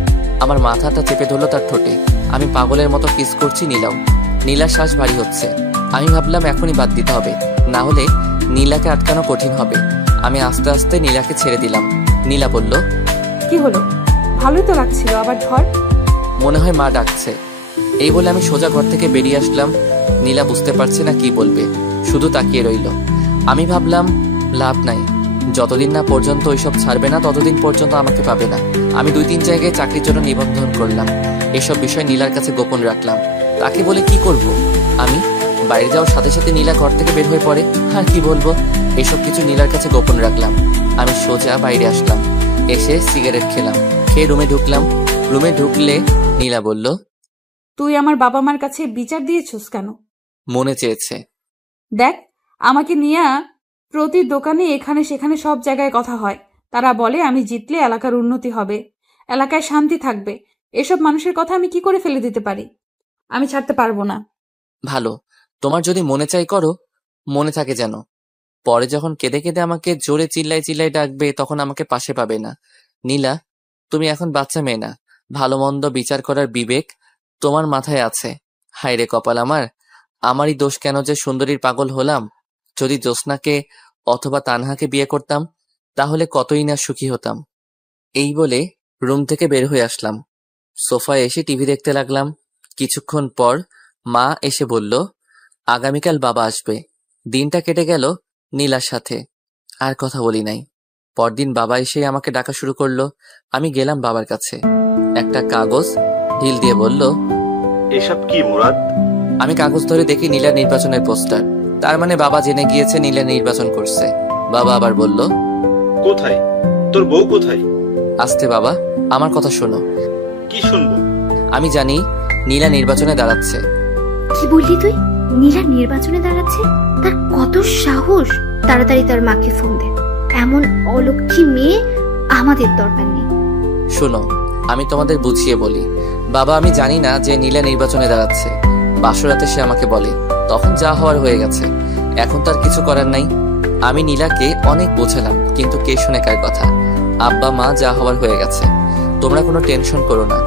আমার মাথাটা চেপে ধরলো তার ঠোঁটে। আমি পাগলের মতো কিস করছি নীলাও। নীলার শ্বাস ভারী হচ্ছে। আমি ভাবলাম এখনই বাদ দিতে হবে, না হলে নীলাকে আটকানো কঠিন হবে। আমি আস্তে আস্তে নীলাকে ছেড়ে দিলাম। নীলা বলল, কি হলো? ভালোই তো লাগছিল, আবার ধর। মনে হয় মা ডাকছে। এই বলে আমি সোজা ঘর থেকে বেরিয়ে আসলাম। নীলা বুঝতে পারছে না কি বলবে, শুধু তাকিয়ে রইল। আমি ভাবলাম লাভ নাই, যতদিন না পর্যন্ত ওইসব ছাড়বে না ততদিন পর্যন্ত আমাকে পাবে না। আমি 2-3 জায়গায় চাকরির জন্য নিবন্ধন করলাম। এসব বিষয় নীলার কাছে গোপন রাখলাম। তাকে বলে কি করব? আমি বাইরে যাওয়ার সাথে সাথে নীলা ঘর থেকে বের হয়ে পড়ে। আর কি বলবো, এসব কিছু নীলার কাছে গোপন রাখলাম। আমি সোজা বাইরে আসলাম, এসে সিগারেট খেলাম, খেয়ে রুমে ঢুকলাম। রুমে ঢুকলে নীলা বলল, তুই আমার বাবা মার কাছে বিচার দিয়েছিস কেন? মনে চেয়েছে। দেখ, আমাকে নিয়ে প্রতি দোকানে এখানে সেখানে সব জায়গায় কথা হয়। তারা বলে আমি জিতলে এলাকার উন্নতি হবে, এলাকায় শান্তি থাকবে। এসব মানুষের কথা আমি কি করে ফেলে দিতে পারি? আমি ছাড়তে পারবো না। ভালো, তোমার যদি মনে চাই করো, মনে থাকে যেন। পরে যখন কেঁদে কেঁদে আমাকে জোরে চিল্লাই চিল্লাই ডাকবে তখন আমাকে পাশে পাবে না। নীলা, তুমি এখন বাচ্চা মেয়ে না, ভালো মন্দ বিচার করার বিবেক তোমার মাথায় আছে। হায় রে কপাল আমার, আমারই দোষ কেন যে সুন্দরীর পাগল হলাম। যদি জ্যোৎস্নাকে অথবা তানহাকে বিয়ে করতাম তাহলে কতই না সুখী হতাম। এই বলে রুম থেকে বের হয়ে আসলাম। সোফায় এসে টিভি দেখতে লাগলাম। কিছুক্ষণ পর মা এসে বলল, আগামীকাল বাবা আসবে। দিনটা কেটে গেল নীলার সাথে, আর কথা বলি নাই। পরদিন বাবা এসে আমাকে ডাকা শুরু করলো। আমি গেলাম বাবার কাছে। একটা কাগজ ঢিল দিয়ে বলল, এসব কি মুরাদ? আমি কাগজ ধরে দেখি নীলার নির্বাচনের পোস্টার। তার মানে বাবা জেনে গিয়েছে নীলা নির্বাচন করছে। বাবা আবার বলল, কোথায় তোর বউ? কোথায়? আস্তে বাবা, আমার কথা শোনো। কি শুনবো? আমি জানি নীলা নির্বাচনে দাঁড়াচ্ছে। কি বললি তুই? নীলা নির্বাচনে দাঁড়াচ্ছে? তার কত সাহস! তাড়াতাড়ি তার মাকে ফোন দে। এমন অলক্ষী মেয়ে আমাদের দরকার নেই। শোনো, আমি তোমাদের বুঝিয়ে বলি। বাবা, আমি জানি না যে নীলা নির্বাচনে দাঁড়াচ্ছে। বাসরাতে সে আমাকে বলে, তখন যা হওয়ার হয়ে গেছে, এখন তার কিছু করার নাই। আমি নীলাকে অনেক বোঝালাম, কিন্তু কে শুনে কার কথা। আব্বা মা যা হওয়ার হয়ে গেছে, তোমরা কোনো টেনশন করো না,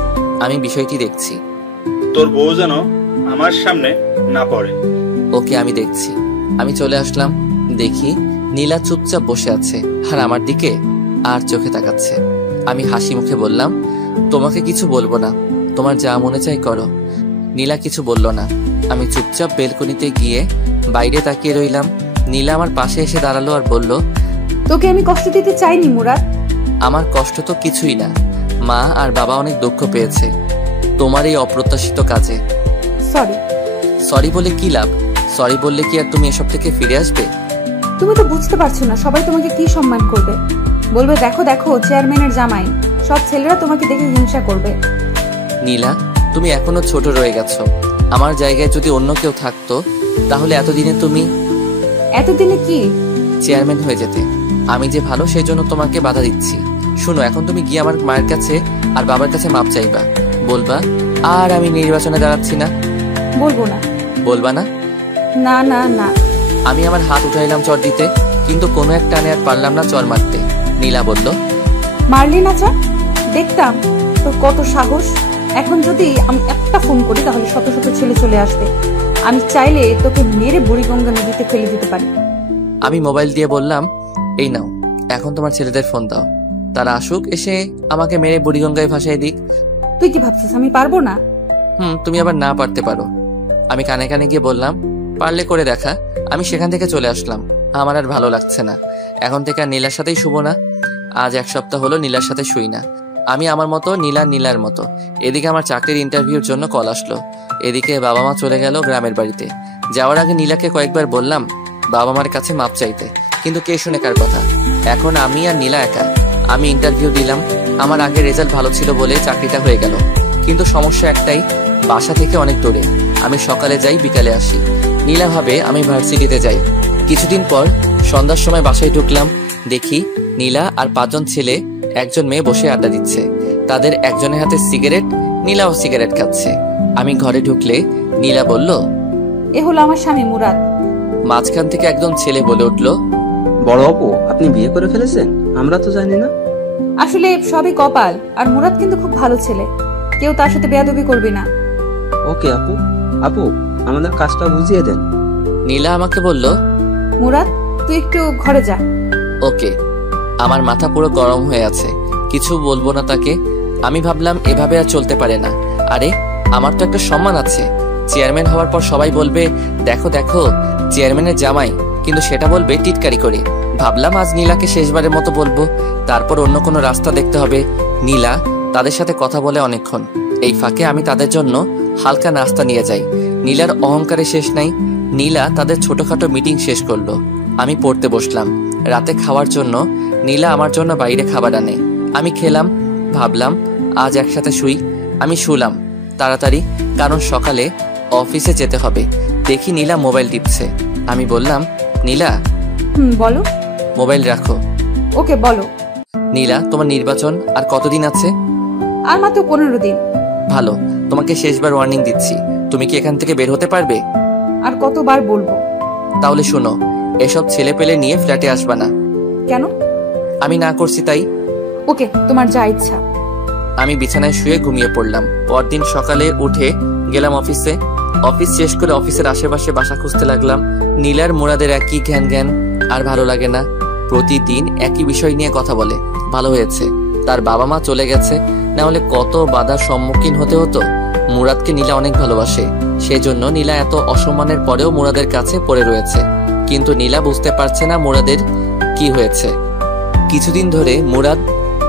আমি বিষয়টি দেখছি। তোর বউ যেন আমার সামনে না পড়ে। ওকে, আমি দেখছি। আমি চলে আসলাম। দেখি নীলা চুপচাপ বসে আছে আর আমার দিকে আর চোখে তাকাচ্ছে। আমি হাসি মুখে বললাম, তোমাকে কিছু বলবো না, তোমার যা মনে চাই করো। নীলা কিছু বলল না। আমি চুপচাপ বেলকনিতে গিয়ে বাইরে তাকিয়ে রইলাম। নীলা আমার পাশে এসে দাঁড়ালো আর বলল, তোকে আমি কষ্ট দিতে চাইনি মুরাদ। আমার কষ্ট তো কিছুই না। মা আর বাবা অনেক দুঃখ পেয়েছে তোমার এই অপ্রত্যাশিত কাজে। সরি। সরি বলে কি লাভ? সরি বললে কি আর তুমি এসব থেকে ফিরে আসবে? তুমি তো বুঝতে পারছো না সবাই তোমাকে কি সম্মান করবে। বলবে দেখো দেখো চেয়ারম্যানের জামাই। সব ছেলেরা তোমাকে দেখে হিংসা করবে। নীলা, তুমি এখনো ছোট রয়ে গেছো। আমার জায়গায় যদি অন্য কেউ থাকতো তাহলে এতদিনে কি চেয়ারম্যান হয়ে যেতে। আমি যে ভালো সেই জন্য তোমাকে বাধা দিচ্ছি। শুনো, এখন তুমি গিয়ে আমার মায়ের কাছে আর বাবার কাছে মাপ চাইবা। বলবা আর আমি নির্বাচনে দাঁড়াচ্ছি না। বলবো না। বলবা না? না না না। আমি আমার হাত উঠাইলাম চর দিতে, কিন্তু কোনো এক টানে আর পারলাম না চর মারতে। নীলা বলল, মারলি না চর? দেখতাম তোর কত সাহস। এখন যদি আমি একটা ফোন করি তাহলে শত শত ছেলে চলে আসবে। আমি চাইলে তোকে মেরে বুড়িগঙ্গা নদীতে ফেলে দিতে পারি। আমি মোবাইল দিয়ে বললাম, এই নাও, এখন তোমার ছেলেদের ফোন দাও, তারা আসুক, এসে আমাকে মেরে বুড়িগঙ্গায় ভাসায় দিক। তুই কি ভাবছিস আমি পারবো না? তুমি আবার না পারতে পারো। আমি কানে কানে গিয়ে বললাম, পারলে করে দেখা। আমি সেখান থেকে চলে আসলাম। আমার আর ভালো লাগছে না। এখন থেকে আর নীলার সাথেই শুবো না। আজ 1 সপ্তাহ হলো নীলার সাথে শুই না। আমি আমার মতো, নীলা নীলার মতো। এদিকে আমার চাকরির ইন্টারভিউর জন্য কল আসলো। এদিকে বাবা মা চলে গেল গ্রামের বাড়িতে। যাওয়ার আগে নীলাকে কয়েকবার বললাম বাবা মার কাছে মাপ চাইতে, কিন্তু কে শুনে কার কথা। এখন আমি আর নীলা একা। আমি ইন্টারভিউ দিলাম। আমার আগে রেজাল্ট ভালো ছিল বলে চাকরিটা হয়ে গেল, কিন্তু সমস্যা একটাই, বাসা থেকে অনেক দূরে। আমি সকালে যাই, বিকালে আসি। নীলা ভাবে আমি ভার্সিটিতে যাই। কিছুদিন পর সন্ধ্যার সময় বাসায় ঢুকলাম। দেখি নীলা আর 5 জন ছেলে, 1 জন মেয়ে বসে আড্ডা দিচ্ছে। তাদের একজনের হাতে সিগারেট, নীলাও সিগারেট খাচ্ছে। আমি ঘরে ঢুকলে নীলা বলল, এ হলো আমার স্বামী মুরাদ। মাঝখান থেকে একজন ছেলে বলে উঠল, বড় আপু, আপনি বিয়ে করে ফেলেছেন? আমরা তো জানি না। আসলে সবই কপাল। আর মুরাদ কিন্তু খুব ভালো ছেলে, কেউ তার সাথে বেয়াদবি করবি না। ওকে আপু। আপু, আমাদের কাজটা বুঝিয়ে দেন। নীলা আমাকে বলল, মুরাদ, তুই একটু ঘরে যা। ওকে। আমার মাথা পুরো গরম হয়ে আছে, কিছু বলবো না তাকে। আমি ভাবলাম এভাবে আর চলতে পারে না। আরে আমার তো একটা সম্মান আছে। চেয়ারম্যান হওয়ার পর সবাই বলবে দেখো দেখো চেয়ারম্যানের জামাই, কিন্তু সেটা বলবে টিটকারি করে। ভাবলাম আজ নীলাকে শেষবারের মতো বলবো, তারপর অন্য কোনো রাস্তা দেখতে হবে। নীলা তাদের সাথে কথা বলে অনেকক্ষণ। এই ফাঁকে আমি তাদের জন্য হালকা নাস্তা নিয়ে যাই। নীলার অহংকারে শেষ নাই। নীলা তাদের ছোটখাটো মিটিং শেষ করলো। আমি পড়তে বসলাম। রাতে খাওয়ার জন্য নীলা আমার জন্য বাইরে খাবার আনে। আমি খেলাম। ভাবলাম আজ একসাথে শুই। আমি শুলাম তাড়াতাড়ি, কারণ সকালে অফিসে যেতে হবে। দেখি নীলা মোবাইল টিপছে। আমি বললাম, নীলা। বলো। মোবাইল রাখো। ওকে, বলো। নীলা, তোমার নির্বাচন আর কতদিন আছে? আর মাত্র 15 দিন। ভালো, তোমাকে শেষবার ওয়ার্নিং দিচ্ছি। তুমি কি এখান থেকে বের হতে পারবে? আর কতবার বলবো? তাহলে শোনো, এসব ছেলে পেলে নিয়ে ফ্ল্যাটে আসবা না। কেন? আমি না করছি তাই। ওকে, তোমার যা ইচ্ছা। আমি বিছানায় শুয়ে ঘুমিয়ে পড়লাম। পরদিন সকালে উঠে গেলাম অফিসে। অফিস শেষ করে অফিসের আশেপাশে বাসা খুঁজতে লাগলাম। নীলার মুরাদের একই জ্ঞান জ্ঞান, আর ভালো লাগে না। প্রতিদিন একই বিষয় নিয়ে কথা বলে। ভালো হয়েছে তার বাবা মা চলে গেছে, না হলে কত বাধার সম্মুখীন হতে হতো। মুরাদকে নীলা অনেক ভালোবাসে, সেজন্য নীলা এত অসম্মানের পরেও মুরাদের কাছে পড়ে রয়েছে। কিন্তু নীলা বুঝতে পারছে না মুরাদের কি হয়েছে। কিছুদিন ধরে মুরাদ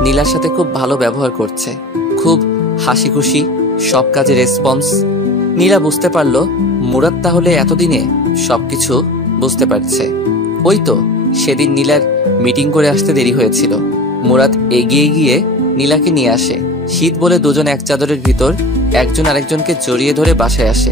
নীলার সাথে খুব ভালো ব্যবহার করছে, খুব হাসি খুশি, সব কাজে রেসপন্স। নীলা বুঝতে পারলো মুরাদ তাহলে এতদিনে সবকিছু বুঝতে পারছে। ওই তো সেদিন নীলার মিটিং করে আসতে দেরি হয়েছিল। মুরাদ এগিয়ে গিয়ে নীলাকে নিয়ে আসে। শীত বলে দুজন এক চাদরের ভিতর একজন আরেকজনকে জড়িয়ে ধরে বাসায় আসে,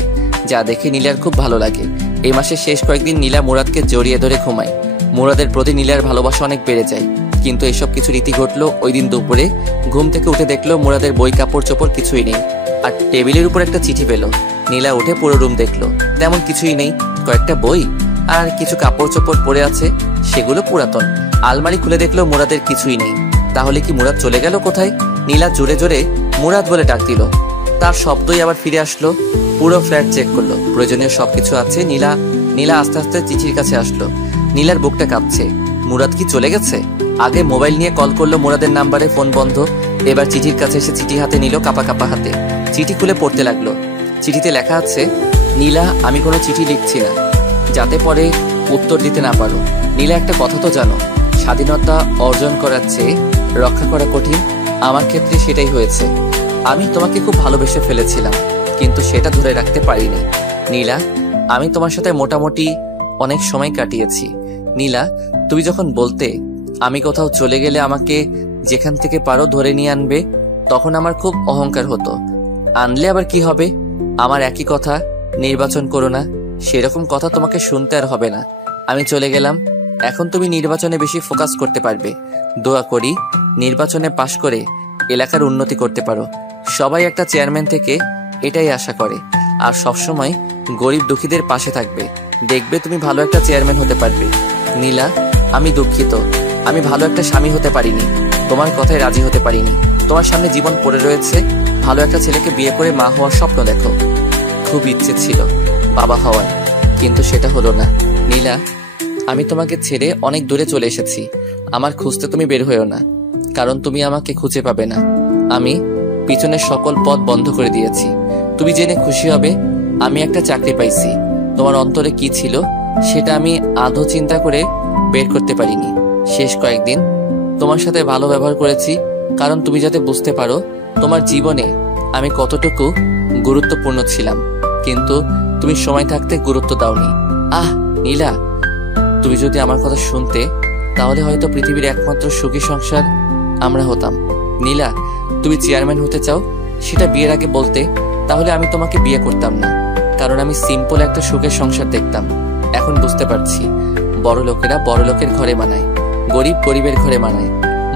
যা দেখে নীলার খুব ভালো লাগে। এই মাসের শেষ কয়েকদিন নীলা মুরাদকে জড়িয়ে ধরে ঘুমায়। মুরাদের প্রতি নীলার ভালোবাসা অনেক বেড়ে যায়। কিন্তু এসব কিছু রীতি ঘটলো ওই দিন দুপুরে। ঘুম থেকে উঠে দেখলো মুরাদের বই কাপড় চোপড় কিছুই নেই, আর টেবিলের উপর একটা চিঠি পেল। নীলা উঠে পুরো রুম দেখলো, তেমন কিছুই নেই। কয়েকটা বই আর কিছু কাপড় চোপড় পরে আছে, সেগুলো পুরাতন। আলমারি খুলে দেখলো মুরাদের কিছুই নেই। তাহলে কি মুরাদ চলে গেল কোথায়? নীলা জোরে জোরে মুরাদ বলে ডাক দিল। তার শব্দই আবার ফিরে আসলো। পুরো ফ্ল্যাট চেক করলো, প্রয়োজনীয় সবকিছু আছে। নীলা আস্তে আস্তে চিঠির কাছে আসলো। নীলার বুকটা কাঁপছে। মুরাদ কি চলে গেছে? আগে মোবাইল নিয়ে কল করলো মুরাদের নাম্বারে, ফোন বন্ধ। এবার চিঠির কাছে এসে চিঠি হাতে নিল, কাপা কাপা হাতে। চিঠি খুলে পড়তে লাগলো। চিঠিতে লেখা আছে, নীলা, আমি কোনো চিঠি লিখছি না যাতে পরে উত্তর দিতে না পারো। নীলা, একটা কথা তো জানো, স্বাধীনতা অর্জন করার চেয়ে রক্ষা করা কঠিন। আমার ক্ষেত্রে সেটাই হয়েছে। আমি তোমাকে খুব ভালোবেসে ফেলেছিলাম, কিন্তু সেটা ধরে রাখতে পারিনি। নীলা, আমি তোমার সাথে মোটামুটি অনেক সময় কাটিয়েছি। নীলা, তুমি যখন বলতে আমি কোথাও চলে গেলে আমাকে যেখান থেকে পারো ধরে নিয়ে আনবে, তখন আমার খুব অহংকার হতো। আনলে আবার কি হবে? আমার একই কথা, নির্বাচন করো না। সেরকম কথা তোমাকে শুনতে আর হবে না। আমি চলে গেলাম। এখন তুমি নির্বাচনে বেশি ফোকাস করতে পারবে। দোয়া করি নির্বাচনে পাশ করে এলাকার উন্নতি করতে পারো। সবাই একটা চেয়ারম্যান থেকে এটাই আশা করে, আর সবসময় গরিব দুঃখীদের পাশে থাকবে। দেখবে তুমি ভালো একটা চেয়ারম্যান হতে পারবে। নীলা, আমি দুঃখিত, আমি ভালো একটা স্বামী হতে পারিনি, তোমার কথায় রাজি হতে পারিনি। তোমার সামনে জীবন পড়ে রয়েছে, ভালো একটা ছেলেকে বিয়ে করে মা হওয়ার স্বপ্ন দেখো। খুব ইচ্ছে ছিল বাবা হওয়ার, কিন্তু সেটা হলো না। নীলা, আমি তোমাকে ছেড়ে অনেক দূরে চলে এসেছি। আমার খুঁজতে তুমি বের হয়েও না, কারণ তুমি আমাকে খুঁজে পাবে না। আমি পিছনের সকল পথ বন্ধ করে দিয়েছি। তুমি জেনে খুশি হবে আমি একটা চাকরি পাইছি। তোমার অন্তরে কি ছিল সেটা আমি আদৌ চিন্তা করে বের করতে পারিনি। শেষ কয়েকদিন তোমার সাথে ভালো ব্যবহার করেছি, কারণ তুমি যাতে বুঝতে পারো তোমার জীবনে আমি কতটুকু গুরুত্বপূর্ণ ছিলাম, কিন্তু তুমি সময় থাকতে গুরুত্ব দাওনি। নীলা, তুমি যদি আমার কথা শুনতে, তাহলে হয়তো পৃথিবীর একমাত্র সুখী সংসার আমরা হতাম। নীলা, তুমি চেয়ারম্যান হতে চাও, সেটা বিয়ের আগে বলতে, তাহলে আমি তোমাকে বিয়ে করতাম না, কারণ আমি সিম্পল একটা সুখের সংসার দেখতাম। এখন বুঝতে পারছি বড় লোকেরা বড় লোকের ঘরে মানায়, গরিব গরিবের ঘরে মানায়।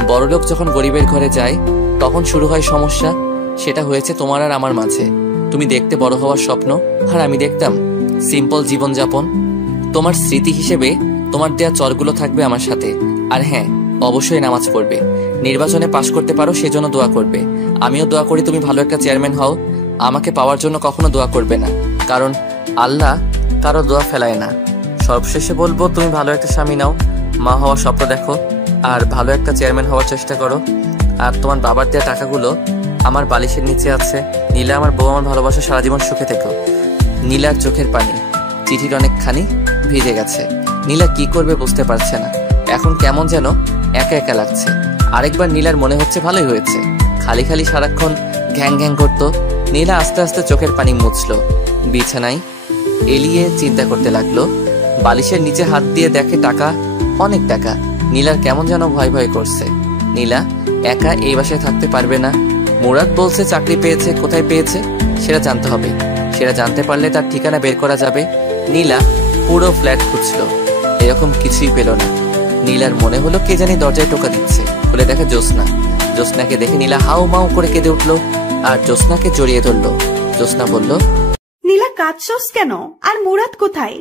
বড় লোক যখন গরিবের ঘরে যায় তখন শুরু হয় সমস্যা। সেটা হয়েছে তোমার আর আমার মাঝে। তুমি দেখতে বড় হওয়ার স্বপ্ন, আর আমি দেখতাম সিম্পল জীবনযাপন। তোমার স্মৃতি হিসেবে তোমার দেয়া চরগুলো থাকবে আমার সাথে। আর হ্যাঁ, অবশ্যই নামাজ পড়বে, নির্বাচনে পাশ করতে পারো সেজন্য দোয়া করবে। আমিও দোয়া করি তুমি ভালো একটা চেয়ারম্যান হও। আমাকে পাওয়ার জন্য কখনো দোয়া করবে না, কারণ আল্লাহ কারো দোয়া ফেলায় না। সবশেষে বলবো, তুমি ভালো একটা স্বামী নাও, মা হওয়ার স্বপ্ন দেখো, আর ভালো একটা চেয়ারম্যান হওয়ার চেষ্টা করো। আর তোমার বাবার দেওয়া টাকাগুলো আমার বালিশের নিচে আছে। নীলা, আমার বউ, আমার ভালোবাসা, সারা জীবন সুখে থেকো। নীলার চোখের পানি চিঠির অনেকখানি ভিজে গেছে। নীলা কি করবে বুঝতে পারছে না। এখন কেমন যেন একা একা লাগছে। আরেকবার নীলার মনে হচ্ছে ভালোই হয়েছে, খালি খালি সারাক্ষণ ঘ্যাং ঘ্যাং করতো। নীলা আস্তে আস্তে চোখের পানি মুছলো, বিছানায় এলিয়ে চিন্তা করতে লাগলো। বালিশের নিচে হাত দিয়ে দেখে টাকা, অনেক টাকা। নীলার কেমন যেন ভয় ভয় করছে। নীলা একা এই বাসায় থাকতে পারবে না। মুরাদ বলছে চাকরি পেয়েছে, কোথায় পেয়েছে সেটা জানতে হবে। সেটা জানতে পারলে তার ঠিকানা বের করা যাবে। নীলা পুরো ফ্ল্যাট খুঁজলো, এরকম কিছুই পেল না। নীলার মনে হলো কে জানি দরজায় টোকা দিচ্ছে। খুলে দেখে জ্যোৎস্না। জ্যোৎস্নাকে দেখে নীলা হাউ মাউ করে কেঁদে উঠলো আর জ্যোৎস্নাকে জড়িয়ে ধরলো। জ্যোৎস্না বলল, নীলা, কাঁদছস কেন? আর মুরাদ কোথায়?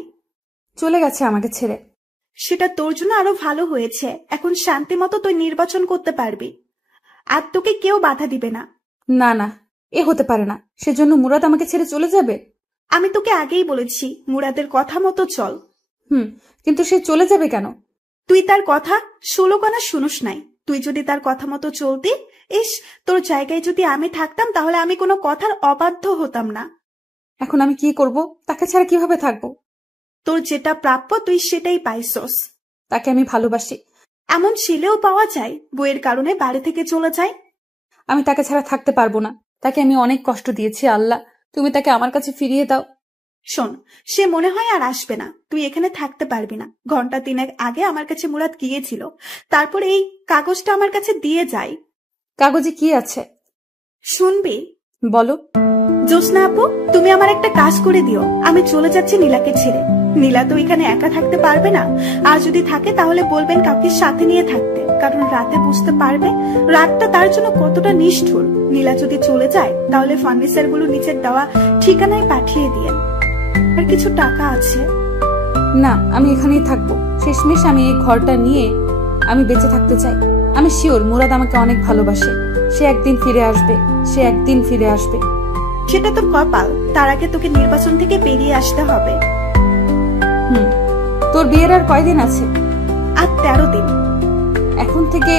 চলে গেছে আমাকে ছেড়ে। সেটা তোর জন্য আরো ভালো হয়েছে। এখন শান্তি মতো তুই নির্বাচন করতে পারবি, আর তোকে কেউ বাধা দিবে না। না না, এ হতে পারে না। সেজন্য মুরাদ আমাকে ছেড়ে চলে যাবে? আমি তোকে আগেই বলেছি, মুরাদের কথা মতো চল। কিন্তু সে চলে যাবে কেন? তুই তার কথা 16 কানা শুনুস নাই। তুই যদি তার কথা মতো চলতি, তোর জায়গায় যদি আমি থাকতাম তাহলে আমি কোনো কথার অবাধ্য হতাম না। এখন আমি কি করব? তাকে ছাড়া কিভাবে থাকবো? তোর যেটা প্রাপ্য তুই সেটাই পাইছস। তাকে আমি ভালোবাসি। এমন ছেলেও পাওয়া যায় বইয়ের কারণে বাড়ি থেকে চলে যায়। আমি তাকে ছাড়া থাকতে পারবো না। তাকে আমি অনেক কষ্ট দিয়েছি। আল্লাহ, তুমি তাকে আমার কাছে ফিরিয়ে দাও। শোন, সে মনে হয় আর আসবে না। তুই এখানে থাকতে পারবি না। ঘন্টা 3 আগে আমার কাছে মুরাদ গিয়েছিল, তারপর এই কাগজটা আমার কাছে দিয়ে যায়। কাগজে কি আছে শুনবি? বলো। জ্যোৎস্না আপু, তুমি আমার একটা কাজ করে দিও। আমি চলে যাচ্ছি নীলাকে ছেড়ে। নীলা তো এখানে একা থাকতে পারবে না, আর যদি থাকে তাহলে বলবেন কাউকে সাথে নিয়ে থাকতে, কারণ রাতে বুঝতে পারবে রাতটা তার জন্য কতটা নিষ্ঠুর। নীলা যদি চলে যায় তাহলে ফার্নিচার গুলো নিচের দেওয়া ঠিকানায় পাঠিয়ে দিয়েন। আর কিছু টাকা আছে। না, আমি এখানেই থাকবো। শেষমেশ আমি এই ঘরটা নিয়ে আমি বেঁচে থাকতে চাই। আমি শিওর মুরাদ আমাকে অনেক ভালোবাসে। সে একদিন ফিরে আসবে, সে একদিন ফিরে আসবে। সেটা তোর কপাল। তার আগে তোকে নির্বাচন থেকে বেরিয়ে আসতে হবে। তোর বিয়ের আর কয়দিন আছে? আর 13 দিন। এখন থেকে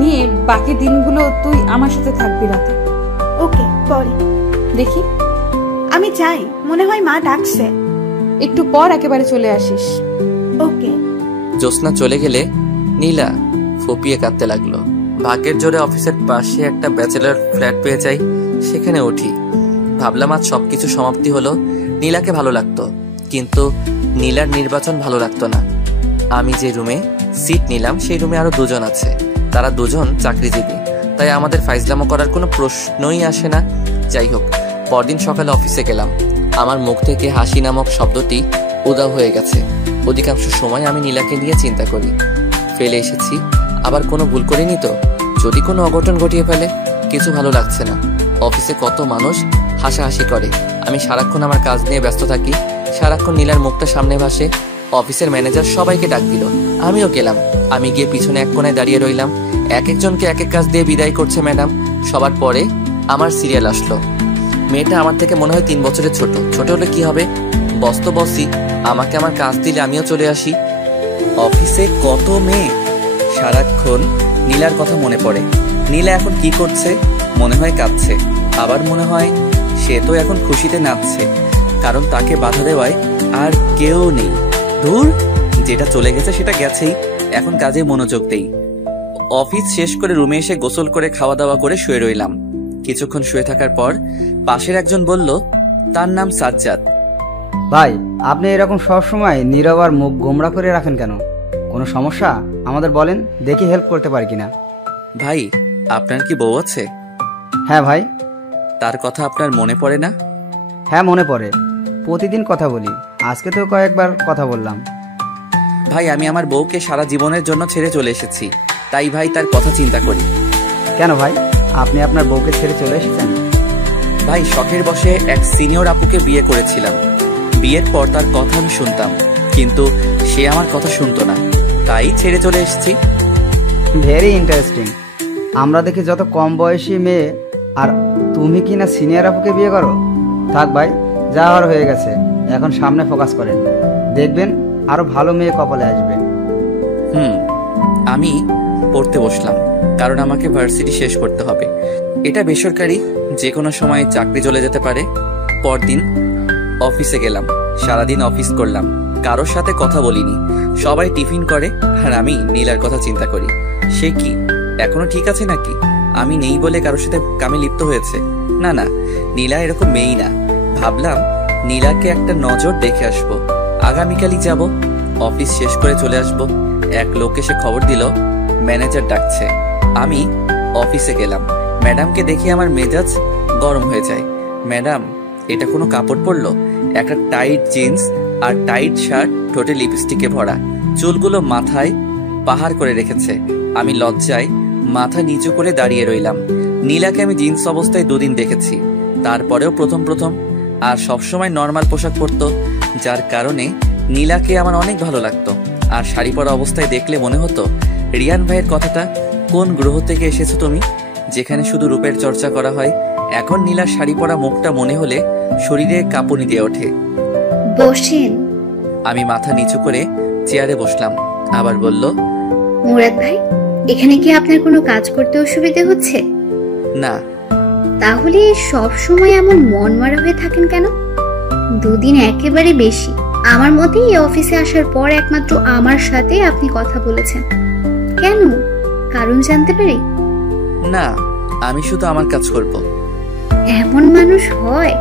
নিয়ে বাকি দিনগুলো তুই আমার সাথে থাকবি রাতে। ওকে, পরে দেখি। আমি যাই, মনে হয় মা ডাকছে। একটু পর একেবারে চলে আসিস। ওকে। জ্যোৎস্না চলে গেলে নীলা ফুপিয়ে কাঁদতে লাগলো। ভাগ্যের জোরে অফিসের পাশে একটা ব্যাচেলর ফ্ল্যাট পেয়ে যাই, সেখানে উঠি। ভাবলাম আজ সবকিছু সমাপ্তি হলো। নীলাকে ভালো লাগতো, কিন্তু নীলার নির্বাচন ভালো লাগতো না। আমি যে রুমে সিট নিলাম সেই রুমে আরো 2 জন আছে। তারা 2 জন চাকরিজীবী, তাই আমাদের ফাইজলামো করার কোনো প্রশ্নই আসে না। যাই হোক, পরদিন সকালে অফিসে গেলাম। আমার মুখ থেকে হাসি নামক শব্দটি উধাও হয়ে গেছে। অধিকাংশ সময় আমি নীলাকে নিয়ে চিন্তা করি। ফেলে এসেছি, আবার কোনো ভুল করিনি তো? যদি কোনো অঘটন ঘটিয়ে ফেলে? কিছু ভালো লাগছে না। অফিসে কত মানুষ হাসাহাসি করে, আমি সারাক্ষণ আমার কাজ নিয়ে ব্যস্ত থাকি। সারাক্ষণ নীলার মুখটা সামনে ভাসে। অফিসের ম্যানেজার সবাইকে ডাক দিল, আমিও গেলাম। আমি গিয়ে পিছনে এক কোণায় দাঁড়িয়ে রইলাম। এক একজনকে এক এক কাজ দিয়ে বিদায় করছে ম্যাডাম। সবার পরে আমার সিরিয়াল আসলো। মেয়েটা আমার থেকে মনে হয় 3 বছরের ছোট। ছোট হলে কি হবে, বস তো বসই, আমাকে আমার কাজ দিলে আমিও চলে আসি। অফিসে কত মেয়ে, সারাক্ষণ নীলার কথা মনে পড়ে। নীলা এখন কি করছে? মনে হয় কাঁদছে, আবার মনে হয় সে তো এখন খুশিতে নাচছে, কারণ তাকে বাধা দেওয়ায় আর কেউ নেই। ধুর, যেটা চলে গেছে সেটা গেছেই, এখন কাজে মনোযোগ দেই। অফিস শেষ করে রুমে এসে গোসল করে খাওয়া দাওয়া করে শুয়ে রইলাম। কিছুক্ষণ শুয়ে থাকার পর পাশের একজন বলল, তার নাম সাজ্জাদ। ভাই, আপনি এরকম সবসময় নীরব আর মুখ গোমরা করে রাখেন কেন? কোনো সমস্যা আমাদের বলেন, দেখি হেল্প করতে পারি কিনা। ভাই, আপনার কি বউ আছে? হ্যাঁ ভাই। তার কথা আপনার মনে পড়ে না? হ্যাঁ মনে পড়ে, প্রতিদিন কথা বলি। আজকে তো কয়েকবার কথা বললাম। ভাই, আমি আমার বউকে সারা জীবনের জন্য ছেড়ে চলে এসেছি, তাই ভাই তার কথা চিন্তা করি। কেন ভাই, আপনি আপনার বউকে ছেড়ে চলে এসেছেন? ভাই, শখের বসে এক সিনিয়র আপুকে বিয়ে করেছিলাম। বিয়ের পর তার কথা আমি শুনতাম, কিন্তু সে আমার কথা শুনতো না, তাই ছেড়ে চলে এসেছি। Very interesting. আমরা দেখি যত কম বয়সী মেয়ে আর তুমি কি না সিনিয়র আপুকে বিয়ে করো? থাক ভাই, যা হওয়ার হয়ে গেছে, এখন সামনে ফোকাস করেন, দেখবেন আরো ভালো মেয়ে কপালে আসবে। আমি পড়তে বসলাম, কারণ আমাকে ভার্সিটি শেষ করতে হবে। এটা বেসরকারি, যে কোনো সময় চাকরি চলে যেতে পারে। পরদিন অফিসে গেলাম, সারাদিন অফিস করলাম, কারোর সাথে কথা বলিনি। সবাই টিফিন করে আর আমি নীলার কথা চিন্তা করি। সে কি এখনো ঠিক আছে নাকি? আমি নেই বলে কারোর সাথে কামে লিপ্ত হয়েছে? না না, নীলা এরকম মেয়েই না। ভাবলাম নীলাকে একটা নজর দেখে আসবো, আগামীকালই যাব। অফিস শেষ করে চলে আসব। এক লোক এসে খবর দিল ম্যানেজার ডাকছে। আমি অফিসে গেলাম। ম্যাডামকে দেখে আমার মেজাজ গরম হয়ে যায়। ম্যাডাম, এটা কোনো কাপড় পরলো? একটা টাইট জিন্স আর টাইট শার্ট, ঠোঁটে লিপস্টিকে ভরা, চুলগুলো মাথায় পাহাড় করে রেখেছে। আমি লজ্জায় মাথা নিচু করে দাঁড়িয়ে রইলাম। নীলাকে আমি জিন্স অবস্থায় 2 দিন দেখেছি, তারপরেও প্রথম আর সবসময় নর্মাল পোশাক পরতো, যার কারণে নীলাকে আমার অনেক ভালো লাগতো। আর শাড়ি পরা অবস্থায় দেখলে মনে হতো, রিয়ান ভাইয়ের কথাটা, কোন গ্রহ থেকে এসেছো তুমি, যেখানে শুধু রূপের চর্চা করা হয়। এখন নীলার শাড়ি পরা মুখটা মনে হলে শরীরে কাঁপুনি দিয়ে ওঠে। বসেন। আমি মাথা নিচু করে চেয়ারে বসলাম। আবার বলল, মুরাদ ভাই, এখানে কি আপনার কোনো কাজ করতে অসুবিধা হচ্ছে? না। তাহলে সব সময় এমন মন মারা হয়ে থাকেন কেন? 2 দিন একেবারে বেশি। আমার মতে এই অফিসে আসার পর একমাত্র আমার সাথে আপনি কথা বলেছেন। কেন, কারণ জানতে পারি? না, আমি শুধু আমার কাজ করব। এমন মানুষ হয়?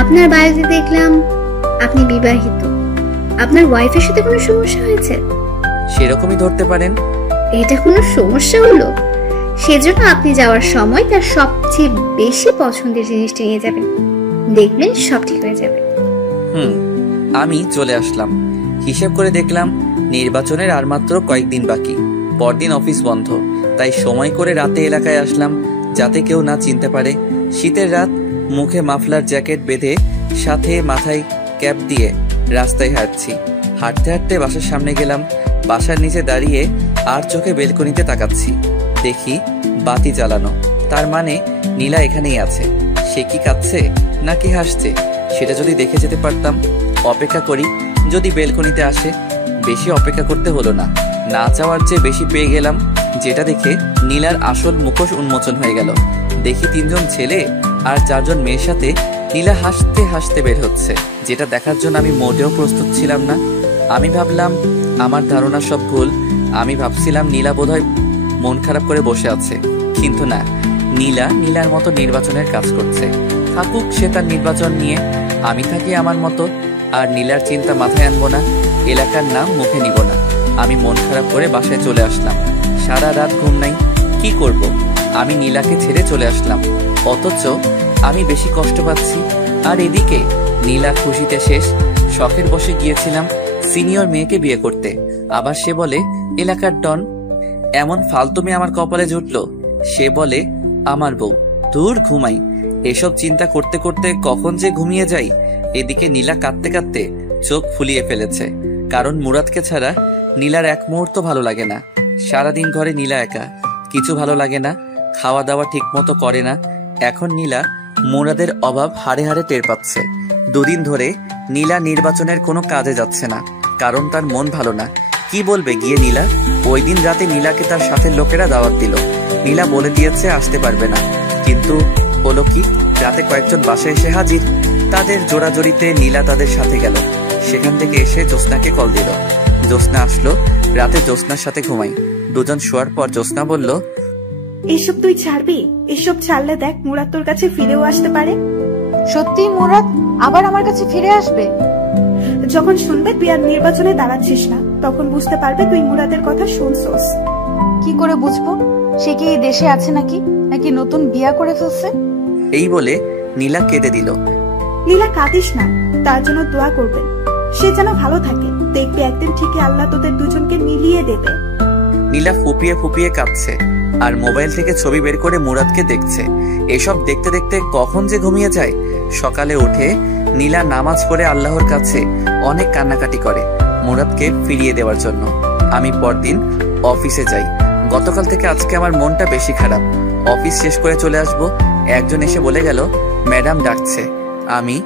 আপনার বাড়িতে দেখলাম আপনি বিবাহিত। আপনার ওয়াইফের সাথে কোনো সমস্যা হয়েছে? সেরকমই ধরতে পারেন। এটা কোনো সমস্যা হলো? সেজন্য আপনি যাওয়ার সময় তার সবচেয়ে বেশি পছন্দের জিনিসটা নিয়ে যাবেন, দেখবেন সব ঠিক হয়ে যাবে। আমি চলে আসলাম। হিসেব করে দেখলাম নির্বাচনের আর মাত্র কয়েকদিন বাকি। পরদিন অফিস বন্ধ, তাই সময় করে রাতে এলাকায় আসলাম, যাতে কেউ না চিনতে পারে। শীতের রাত, মুখে মাফলার জ্যাকেট বেঁধে, সাথে মাথায় ক্যাপ দিয়ে রাস্তায় হাঁটছি। হাঁটতে হাঁটতে বাসার সামনে গেলাম। বাসার নিচে দাঁড়িয়ে আর চোখে বেলকনিতে তাকাচ্ছি। দেখি বাতি জ্বালানো, তার মানে নীলা এখানেই আছে। সে কি কাঁদছে নাকি হাসছে সেটা যদি দেখে যেতে পারতাম। অপেক্ষা করি, যদি বেলকনিতে আসে। বেশি অপেক্ষা করতে হলো না, না চাওয়ার চেয়ে বেশি পেয়ে গেলাম, যেটা দেখে নীলার আসল মুখোশ উন্মোচন হয়ে গেল। দেখি 3 জন ছেলে আর 4 জন মেয়ের সাথে নীলা হাসতে হাসতে বের হচ্ছে, যেটা দেখার জন্য আমি মোটেও প্রস্তুত ছিলাম না। আমি ভাবলাম আমার ধারণা সব ভুল। আমি ভাবছিলাম নীলা বোধহয় মন খারাপ করে বসে আছে, কিন্তু না, নীলা নীলার মতো নির্বাচনের কাজ করছে। থাকুক সে তার নির্বাচন নিয়ে, আমি থাকি আমার মতো। আর নীলার চিন্তা মাথায় আনবো না, এলাকার নাম মুখে নিব না। আমি মন খারাপ করে বাসায় চলে আসলাম। সারা রাত ঘুম নাই, কি করব? আমি নীলাকে ছেড়ে চলে আসলাম, অথচ আমি বেশি কষ্ট পাচ্ছি। আর এদিকে নীলা খুশিতে শেষ। শখের বসে গিয়েছিলাম সিনিয়র মেয়েকে বিয়ে করতে, আবার সে বলে এলাকার ডন। এমন ফালতু মেয়ে আমার কপালে জুটলো। সে বলে আমার বউ। দূর, ঘুমাই। এসব চিন্তা করতে করতে কখন যে ঘুমিয়ে যাই। এদিকে নীলা কাঁদতে কাঁদতে চোখ ফুলিয়ে ফেলেছে, কারণ মুরাদকে ছাড়া নীলার এক মুহূর্ত ভালো লাগে না। সারাদিন ঘরে নীলা একা, কিছু ভালো লাগে না, খাওয়া দাওয়া ঠিক মতো করে না। এখন নীলা মুরাদের অভাব হাড়ে হাড়ে টের পাচ্ছে। 2 দিন ধরে নীলা নির্বাচনের কোনো কাজে যাচ্ছে না, কারণ তার মন ভালো না। কি বলবে গিয়ে নীলা? ওই দিন রাতে নীলাকে তার সাথে লোকেরা দাওয়াত দিল। নীলা বলে দিয়েছে আসতে পারবে না, কিন্তু হলো কি, রাতে কয়েকজন বাসায় এসে হাজির। তাদের জোড়াজড়িতে নীলা তাদের সাথে গেল। সেখান থেকে এসে জ্যোৎস্নাকে কল দিল। জ্যোৎস্না আসলো। রাতে জ্যোৎস্নার সাথে ঘুমাই। 2 জন শোয়ার পর জ্যোৎস্না বলল, এসব তুই ছাড়বি? এসব ছাড়লে দেখ মুরাদ তোর কাছে ফিরেও আসতে পারে। সত্যি মুরাদ আবার আমার কাছে ফিরে আসবে? যখন শুনবে তুই আর নির্বাচনে দাঁড়াচ্ছিস না, তখন বুঝতে পারবে তুই মুরাদের কথা শুনছস। কি করে বুঝবো? সে কি এই দেশে আছে নাকি নাকি নতুন বিয়া করে ফেলছে? এই বলে নীলা কেঁদে দিল। নীলা, কাঁদিস না, তার জন্য দোয়া করবেন, সে যেন ভালো থাকে। দেখবি একদিন ঠিকই আল্লাহ তোদের দুজনকে মিলিয়ে দেবে। নীলা ফুপিয়ে ফুপিয়ে কাঁদছে আর মোবাইল থেকে ছবি বের করে মুরাদকে দেখছে। এসব দেখতে দেখতে কখন যে ঘুমিয়ে যায়। সকালে উঠে নীলা নামাজ পড়ে আল্লাহর কাছে অনেক কান্নাকাটি করে মুরাদকে ফিরিয়ে দেওয়ার জন্য। আমি পরদিন অফিসে যাই। গতকাল থেকে আজকে আমার মনটা বেশি খারাপ। অফিস শেষ করে চলে আসব, একজন এসে বলে গেল, ম্যাডাম ডাকছে। আমি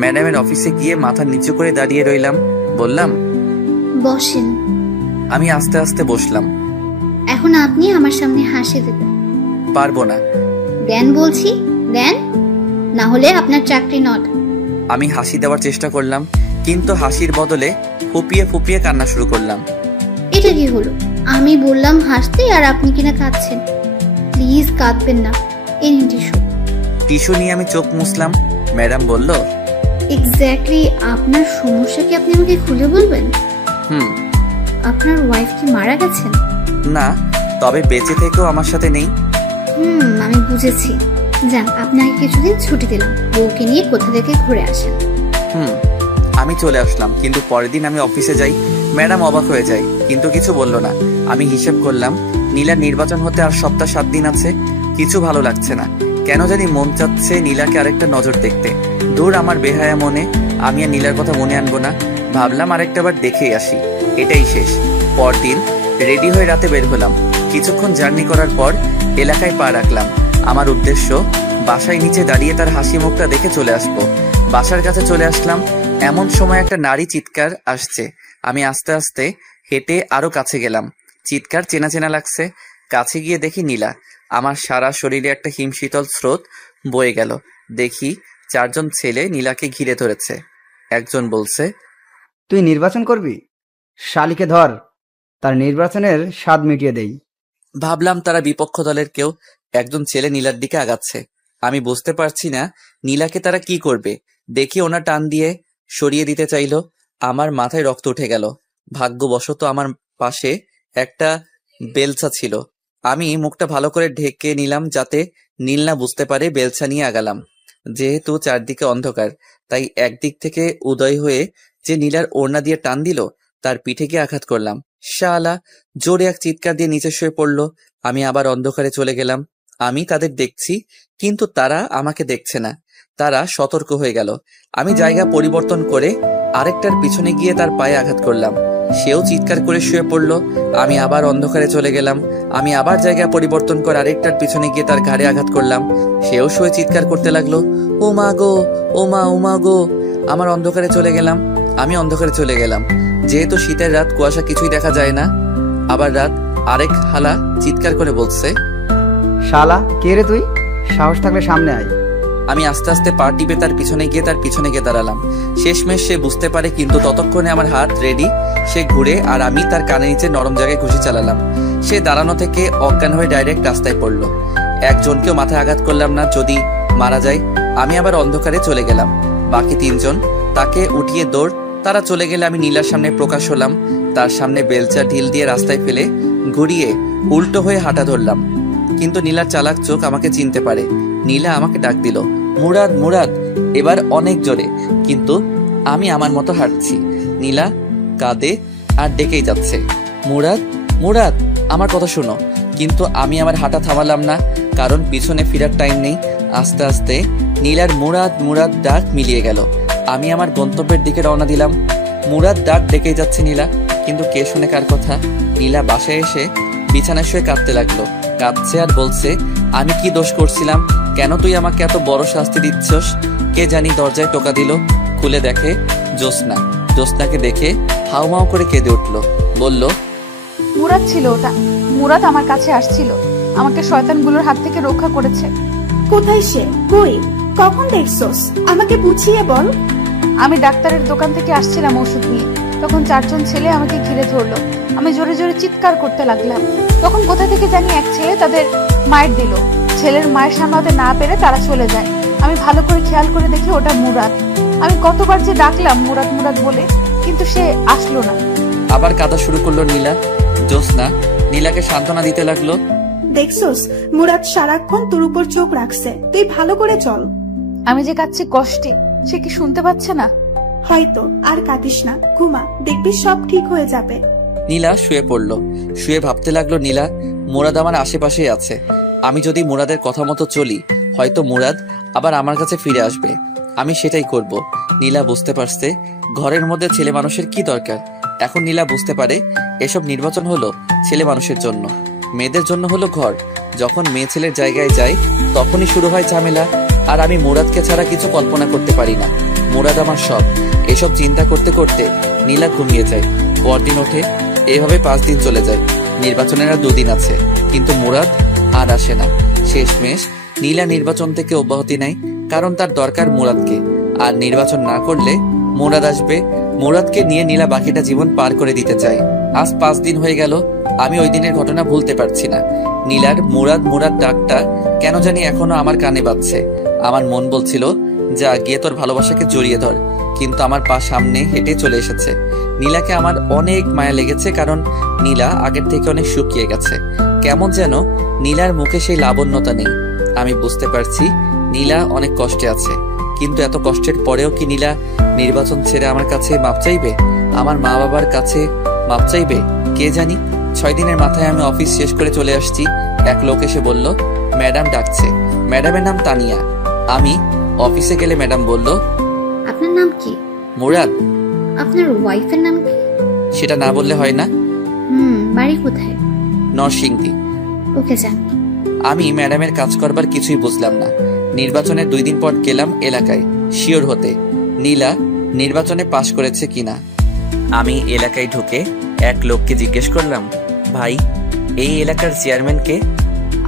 ম্যাডামের অফিসে গিয়ে মাথা নিচু করে দাঁড়িয়ে রইলাম। বললাম, বসেন। আমি আস্তে আস্তে বসলাম। এখন আপনি আমার সামনে হাসি দেবেন। পারবো না। দেন বলছি, দেন, না হলে আপনার চাকরি নট। আমি হাসি দেওয়ার চেষ্টা করলাম, কিন্তু হাসির বদলে ফুপিয়ে ফুপিয়ে কান্না শুরু করলাম। এটা কি হলো? আমি বললাম হাসতে আর আপনি কিনা কাঁদছেন। প্লিজ কাঁদবেন না। এই নিন টিস্যু। টিস্যু নিয়ে আমি চোখ মুছলাম। ম্যাডাম বলল, এক্স্যাক্টলি আপনার সমস্যা কি আপনি আমাকে খুলে বলবেন? হুম। আপনার ওয়াইফ কি মারা গেছেন? না, তবে বেঁচে থেকেও আমার সাথে নেই। আমি বুঝেছি। যান, আপনাকে কিছুদিন ছুটি দিলাম, বউকে নিয়ে কোথা থেকে ঘুরে আসেন। আমি চলে আসলাম, কিন্তু পরের দিন আমি অফিসে যাই। ম্যাডাম অবাক হয়ে যায়, কিন্তু কিছু বলল না। আমি হিসেব করলাম, নীলার নির্বাচন হতে আর সপ্তাহ 7 দিন আছে। কিছু ভালো লাগছে না, কেন জানি মন চাচ্ছে নীলাকে আরেকটা নজর দেখতে। দূর আমার বেহায়া মনে, আমি আর নীলার কথা মনে আনবো না। ভাবলাম আরেকটা বার দেখেই আসি, এটাই শেষ। পরদিন রেডি হয়ে রাতে বের হলাম। কিছুক্ষণ জার্নি করার পর এলাকায় পা রাখলাম। আমার উদ্দেশ্য বাসায় নিচে দাঁড়িয়ে তার হাসি মুখটা দেখে চলে আসবো। বাসার কাছে চলে আসলাম, এমন সময় একটা নারী চিৎকার আসছে। আমি আস্তে আস্তে হেঁটে আরো কাছে গেলাম। চিৎকার চেনা চেনা লাগছে। কাছে গিয়ে দেখি নীলা। আমার সারা শরীরে একটা হিমশীতল স্রোত বয়ে গেল। দেখি 4 জন ছেলে নীলাকে ঘিরে ধরেছে। একজন বলছে, তুই নির্বাচন করবি? শালিকে ধর, তার নির্বাচনের স্বাদ মিটিয়ে দেই। ভাবলাম তারা বিপক্ষ দলের কেউ। একজন ছেলে নীলার দিকে আগাচ্ছে। আমি বুঝতে পারছি না নীলাকে তারা কি করবে। দেখি ওনা টান দিয়ে সরিয়ে দিতে চাইলো। আমার মাথায় রক্ত উঠে গেল। ভাগ্যবশত আমার পাশে একটা বেলচা ছিল। আমি মুখটা ভালো করে ঢেকে নিলাম যাতে নীল না বুঝতে পারে। বেলচা নিয়ে আগালাম। যেহেতু চারদিকে অন্ধকার, তাই একদিক থেকে উদয় হয়ে যে নীলার ওড়না দিয়ে টান দিল, তার পিঠে গিয়ে আঘাত করলাম। শালা জোরে এক চিৎকার দিয়ে নিচে শুয়ে পড়লো। আমি আবার অন্ধকারে চলে গেলাম। আমি তাদের দেখছি, কিন্তু তারা আমাকে দেখছে না। তারা সতর্ক হয়ে গেল। আমি জায়গা পরিবর্তন করে আরেকটার পিছনে গিয়ে তার পায়ে আঘাত করলাম। সেও চিৎকার করে শুয়ে পড়লো। আমি আবার অন্ধকারে চলে গেলাম। আমি আবার জায়গা পরিবর্তন করে আরেকটার পিছনে গিয়ে তার ঘাড়ে আঘাত করলাম। সেও শুয়ে চিৎকার করতে লাগলো, ও মা গো, ও মা, ও মা গো। আমার অন্ধকারে চলে গেলাম। আমি অন্ধকারে চলে গেলাম। যেহেতু শীতের রাত, কুয়াশা কিছুই দেখা যায় না। আবার রাত। আরেক হালা চিৎকার করে বলছে, শালা কে রে তুই? সাহস থাকলে সামনে আয়। আমি আস্তে আস্তে পা টিপে তার পিছনে গিয়ে দাঁড়ালাম। শেষমেশ সে বুঝতে পারে, কিন্তু ততক্ষণে আমার হাত রেডি। সে ঘুরে আর আমি তার কানে নিচে নরম জায়গায় ঘুষি চালালাম। সে দাঁড়ানো থেকে অজ্ঞান হয়ে ডাইরেক্ট রাস্তায় পড়লো। একজনকেও মাথায় আঘাত করলাম না, যদি মারা যায়। আমি আবার অন্ধকারে চলে গেলাম। বাকি 3 জন তাকে উঠিয়ে দৌড়। তারা চলে গেলে আমি নীলার সামনে প্রকাশ হলাম। তার সামনে বেলচা ঢিল দিয়ে রাস্তায় ফেলে ঘুরিয়ে উল্টো হয়ে হাঁটা ধরলাম। কিন্তু নীলার চালাক চোখ আমাকে চিনতে পারে। নীলা আমাকে ডাক দিল, মুরাদ, মুরাদ। এবার অনেক জোরে, কিন্তু আমি আমার মতো হাঁটছি। নীলা কাঁদে আর ডেকেই যাচ্ছে, মুরাদ, মুরাদ, আমার কথা শোনো। কিন্তু আমি আমার হাঁটা থামালাম না, কারণ পিছনে ফেরার টাইম নেই। আস্তে আস্তে নীলার মুরাদ, মুরাদ ডাক মিলিয়ে গেল। আমি আমার গন্তব্যের দিকে রওনা দিলাম। মুরাদ ডাক ডেকেই যাচ্ছে নীলা, কিন্তু কে শুনে কার কথা। নীলা বাসায় এসে বিছানায় শুয়ে কাঁদতে লাগলো। কাঁদছে আর বলছে, আমি কি দোষ করছিলাম? কেন তুই আমাকে এত বড় শাস্তি দিচ্ছস? কে জানি দরজায় টোকা দিল। খুলে দেখে জ্যোৎস্না। জ্যোৎস্নাকে দেখে হাউমাউ করে কেঁদে উঠলো। বলল, মুরাদ ছিল ওটা। মুরাদ আমার কাছে আসছিল, আমাকে শয়তানগুলোর হাত থেকে রক্ষা করেছে। কোথায় সে? কই? কখন দেখছস? আমাকে বুঝিয়ে বল। আমি ডাক্তারের দোকান থেকে আসছিলাম ওষুধ নিয়ে, তখন 4 জন ছেলে আমাকে ঘিরে ধরলো। আমি জোরে জোরে চিৎকার করতে লাগলাম। তখন কোথা থেকে জানি এক ছেলে তাদের মায়ের দিল। ছেলের মায়ের সামলাতে না পেরে তারা চলে যায়। আমি ভালো করে খেয়াল করে দেখি ওটা মুরাদ। আমি কতবার যে ডাকলাম মুরাদ, মুরাদ বলে, কিন্তু সে আসলো না। আবার কাঁদা শুরু করলো নীলা। জ্যোৎস্না নীলাকে সান্ত্বনা দিতে লাগলো, দেখছস, মুরাদ সারাক্ষণ তোর উপর চোখ রাখছে, তুই ভালো করে চল। আমি যে কাঁদছি কষ্টে, সে কি শুনতে পাচ্ছে না? হয়তো। আর কাঁদিস না, ঘুমা, দেখবি সব ঠিক হয়ে যাবে। নীলা শুয়ে পড়লো। শুয়ে ভাবতে লাগলো, নীলা, মুরাদ আমার আশেপাশেই আছে। আমি যদি মুরাদের কথা মতো চলি, হয়তো মুরাদ আবার আমার কাছে ফিরে আসবে। আমি সেটাই করব। নীলা বুঝতে পারছে ঘরের মধ্যে ছেলে মানুষের কি দরকার। এখন নীলা বুঝতে পারে এসব নির্বাচন হলো ছেলে মানুষের জন্য, মেয়েদের জন্য হলো ঘর। যখন মেয়ে ছেলের জায়গায় যাই তখনই শুরু হয় ঝামেলা। আর আমি মুরাদকে ছাড়া কিছু কল্পনা করতে পারি না। মুরাদ আমার সব। এসব চিন্তা করতে করতে নীলা ঘুমিয়ে যায়। পরদিন ওঠে। এভাবে 5 দিন চলে যায়। নির্বাচনের আর 2 দিন আছে, কিন্তু মুরাদ আর আসে না। শেষমেশ নীলা নির্বাচন থেকে অব্যাহতি নেয়, কারণ তার দরকার মুরাদকে। আর নির্বাচন না করলে মুরাদ আসবে। মুরাদকে নিয়ে নীলা বাকিটা জীবন পার করে দিতে চায়। আজ 5 দিন হয়ে গেল, আমি ওই দিনের ঘটনা ভুলতে পারছি না। নীলার মুরাদ মুরাদ ডাকটা কেন জানি এখনো আমার কানে বাজছে। আমার মন বলছিল, যা গিয়ে তোর ভালোবাসাকে জড়িয়ে ধর, কিন্তু আমার পা সামনে হেঁটে চলে এসেছে। নীলাকে আমার অনেক মায়া লেগেছে, কারণ নীলা আগের থেকে অনেক শুকিয়ে গেছে। কেমন যেন নীলার মুখে সেই লাবণ্যতা নেই। আমি বুঝতে পারছি নীলা অনেক কষ্টে আছে, কিন্তু এত কষ্টের পরেও কি নীলা নির্বাচন ছেড়ে আমার কাছে মাপ চাইবে? আমার মা বাবার কাছে মাপ চাইবে? কে জানি। 6 দিনের মাথায় আমি অফিস শেষ করে চলে আসছি। এক লোক এসে বলল, ম্যাডাম ডাকছে। ম্যাডামের নাম তানিয়া। আমি অফিসে গেলে ম্যাডাম বলল, আপনার নাম কি? মুরাদ। আপনার ওয়াইফের নাম কি? সেটা না বললে হয় না? বাড়ি কোথায়? নরসিংদী। ওকে যান। আমি ম্যাডামের কাজ করবার কিছুই বুঝলাম না। নির্বাচনের 2 দিন পর গেলাম এলাকায় শিওর হতে নীলা নির্বাচনে পাশ করেছে কিনা। আমি এলাকায় ঢুকে এক লোককে জিজ্ঞেস করলাম, ভাই এই এলাকার চেয়ারম্যান কে?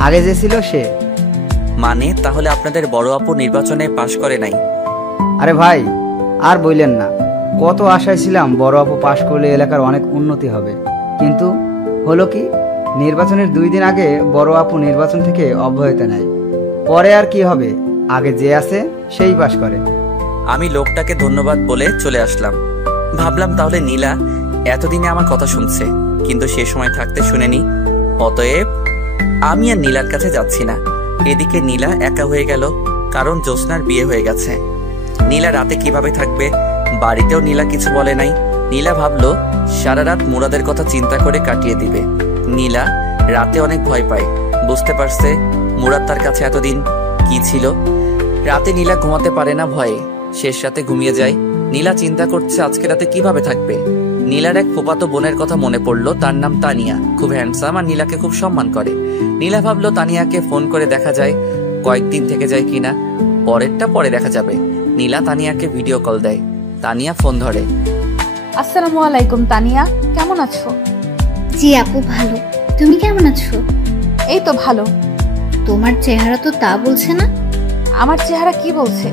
আগে যে ছিল সে। মানে তাহলে আপনাদের বড় আপু নির্বাচনে পাশ করে নাই? আরে ভাই আর বললেন না, কত আশায় ছিলাম বড় আপু পাশ করলে এলাকার অনেক উন্নতি হবে, কিন্তু হলো কি, নির্বাচনের 2 দিন আগে বড় আপু নির্বাচন থেকে অব্যাহতি নেয়। পরে আর কি হবে, আগে যে আছে সেই পাশ করে। আমি লোকটাকে ধন্যবাদ বলে চলে আসলাম। ভাবলাম তাহলে নীলা এতদিনে আমার কথা শুনছে, কিন্তু সে সময় থাকতে শুনেনি। অতএব আমি আর নীলার কাছে যাচ্ছি না। এদিকে নীলা একা হয়ে গেল, কারণ জ্যোৎস্নার বিয়ে হয়ে গেছে। নীলা রাতে কিভাবে থাকবে? বাড়িতেও নীলা কিছু বলে নাই। নীলা ভাবলো সারা রাত মুরাদের কথা চিন্তা করে কাটিয়ে দিবে। নীলা রাতে অনেক ভয় পায়, বুঝতে পারছে মুরাদ তার কাছে এতদিন কি ছিল। রাতে নীলা ঘুমাতে পারে না ভয়ে, শেষ রাতে ঘুমিয়ে যায়। নীলা চিন্তা করছে আজকে রাতে কিভাবে থাকবে। নীলার এক ফুফাতো বোনের কথা মনে পড়লো, তার নাম তানিয়া, খুব হ্যান্ডসাম আর নীলাকে খুব সম্মান করে। নীলা ভাবলো তানিয়াকে ফোন করে দেখা যায় কয়েকদিন থেকে যায় কিনা, পরেরটা পরে দেখা যাবে। নীলা তানিয়াকে ভিডিও কল দেয়। তানিয়া ফোন ধরে। আসসালামু আলাইকুম তানিয়া, কেমন আছো? জি আপু ভালো, তুমি কেমন আছো? এই তো ভালো। তোমার চেহারা তো তা বলছে না। আমার চেহারা কি বলছে?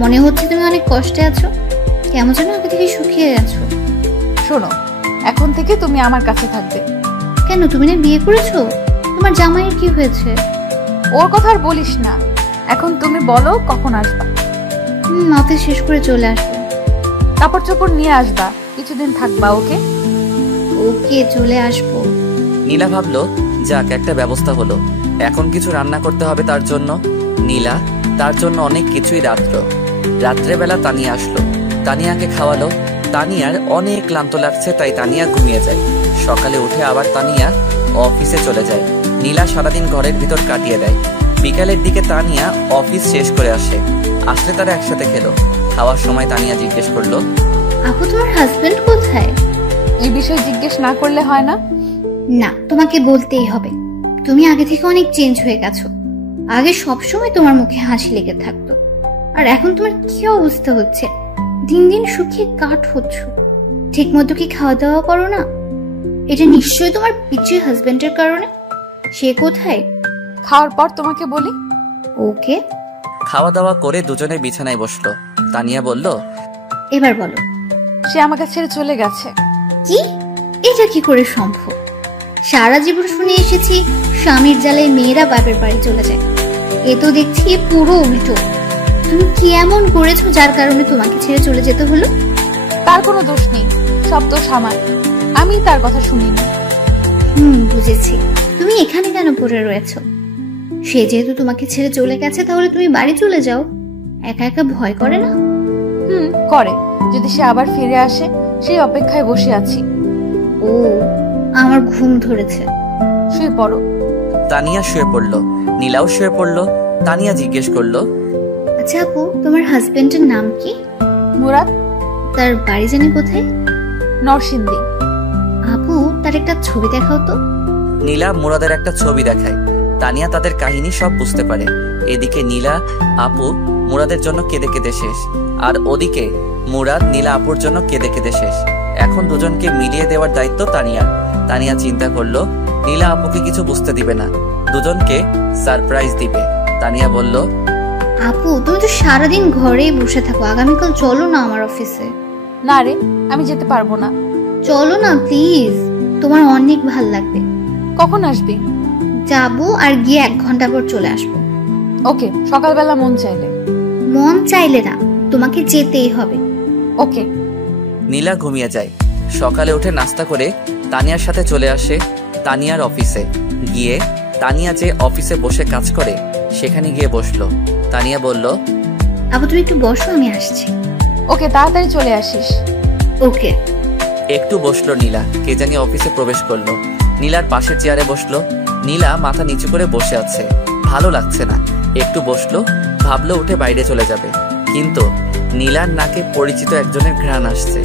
মনে হচ্ছে তুমি অনেক কষ্টে আছো, কেমন যেন আগে থেকে শুকিয়ে গেছো। শোনো, এখন থেকে তুমি আমার কাছে থাকবে। কেন, তুমি না বিয়ে করেছো? তোমার জামাইয়ের কি হয়েছে? ওর কথা আর বলিস না। এখন তুমি বলো কখন আসবা? অফিস শেষ করে চলে আসবো। কাপড় চোপড় নিয়ে আসবা, কিছুদিন থাকবা। ওকে ওকে, চলে আসবো। নীলা ভাবলো যাক একটা ব্যবস্থা হলো, এখন কিছু রান্না করতে হবে তার জন্য। নীলা তার জন্য অনেক কিছুই রাত্রেবেলা তানিয়া আসলো, তানিয়াকে খাওয়ালো। তানিয়ার অনেক ক্লান্ত লাগছে, তাই তানিয়া ঘুমিয়ে যায়। সকালে উঠে আবার তানিয়া অফিসে চলে যায়। নীলা সারাদিন ঘরের ভিতর কাটিয়ে দেয়। বিকালের দিকে তানিয়া অফিস শেষ করে আসলে তারা একসাথে খেলো। খাওয়ার সময় তানিয়া জিজ্ঞেস করলো, আপু তোমার হাজবেন্ড কোথায়? এই বিষয়ে জিজ্ঞেস না করলে হয় না? না, তোমাকে বলতেই হবে। তুমি আগে থেকে অনেক চেঞ্জ হয়ে গেছো। আগে সবসময় তোমার মুখে হাসি লেগে থাকতো, আর এখন তোমার কি অবস্থা হচ্ছে, দিন দিন শুকিয়ে কাঠ হচ্ছ। ঠিক মতো কি খাওয়া দাওয়া করো না? এটা নিশ্চয়ই তোমার পিচ্ছির হাজবেন্ডের কারণে। সে কোথায়? খাওয়ার পর তোমাকে বলি। ওকে। খাওয়া দাওয়া করে দুজনে বিছানায় বসলো। তানিয়া বলল, এবার বলো। সে আমাকে ছেড়ে চলে গেছে। কি? এটা কি করে সম্ভব? সারা জীবন শুনে এসেছি স্বামীর জ্বালায় মেয়েরা বাপের বাড়ি চলে যায়। এ তো দেখছি পুরো উল্টো। তুমি কি এমন করেছো যার কারণে তোমাকে ছেড়ে চলে যেতে হলো? তার কোনো দোষ নেই, সব দোষ আমার। আমি তার কথা শুনিনি। বুঝেছি। তুমি এখানে কেন পড়ে রয়েছো? সে যেহেতু তোমাকে ছেড়ে চলে গেছে, তাহলে তুমি বাড়ি চলে যাও। একা একা ভয় করে না? করে। যদি সে আবার ফিরে আসে সেই অপেক্ষায় বসে আছি। ও, আমার ঘুম ধরেছে। শুয়ে পড়ো। তানিয়া শুয়ে পড়লো। নীলাও শুয়ে পড়লো। তানিয়া জিজ্ঞেস করলো, আচ্ছা আপু, তোমার হাজবেন্ডের নাম কি? মুরাদ। তার বাড়ি জানি কোথায়? নরসিংদী। আপু, তার একটা ছবি দেখাও তো। নীলা মুরাদের একটা ছবি দেখায়। তানিয়া তাদের কাহিনী সব বুঝতে পারে। এদিকে নীলা আপু মুরাদের জন্য কেঁদে কেঁদে শেষ, আর ওদিকে মুরাদ নীলা আপুর জন্য কেঁদে কেঁদে শেষ। এখন দুজনকে মিলিয়ে দেওয়ার দায়িত্ব তানিয়ার। তানিয়া চিন্তা করলো নীলা আপুকে কিছু বুঝতে দিবে না, দুজনকে সারপ্রাইজ দিবে। তানিয়া বলল, আপু তুমি তো সারাদিন ঘরেই বসে থাকো, আগামীকাল চলো না আমার অফিসে। না রে, আমি যেতে পারবো না। চলো না প্লিজ, তোমার অনেক ভাল লাগবে। কখন আসবি? যাবো আর গিয়ে 1 ঘন্টা পর চলে আসবো। ওকে, সকালবেলা মন চাইলে। মন চাইলে না, তোমাকে যেতেই হবে। ওকে। নীলা ঘুমিয়ে যায়। সকালে উঠে নাস্তা করে তানিয়ার সাথে চলে আসে তানিয়ার অফিসে। গিয়ে তানিয়া যে অফিসে বসে কাজ করে সেখানে গিয়ে বসলো। তানিয়া বলল, আপু তুমি একটু বসো, আমি আসছি। ওকে, তাড়াতাড়ি চলে আসিস। ওকে। একটু বসলো নীলা। কে জানি অফিসে প্রবেশ করলো। নীলার পাশের চেয়ারে বসলো। নীলা মাথা নিচু করে বসে আছে, ভালো লাগছে না। একটু বসলো, ভাবলো উঠে বাইরে চলে যাবে, কিন্তু নীলার নাকে পরিচিত একজনের ঘ্রাণ আসছে।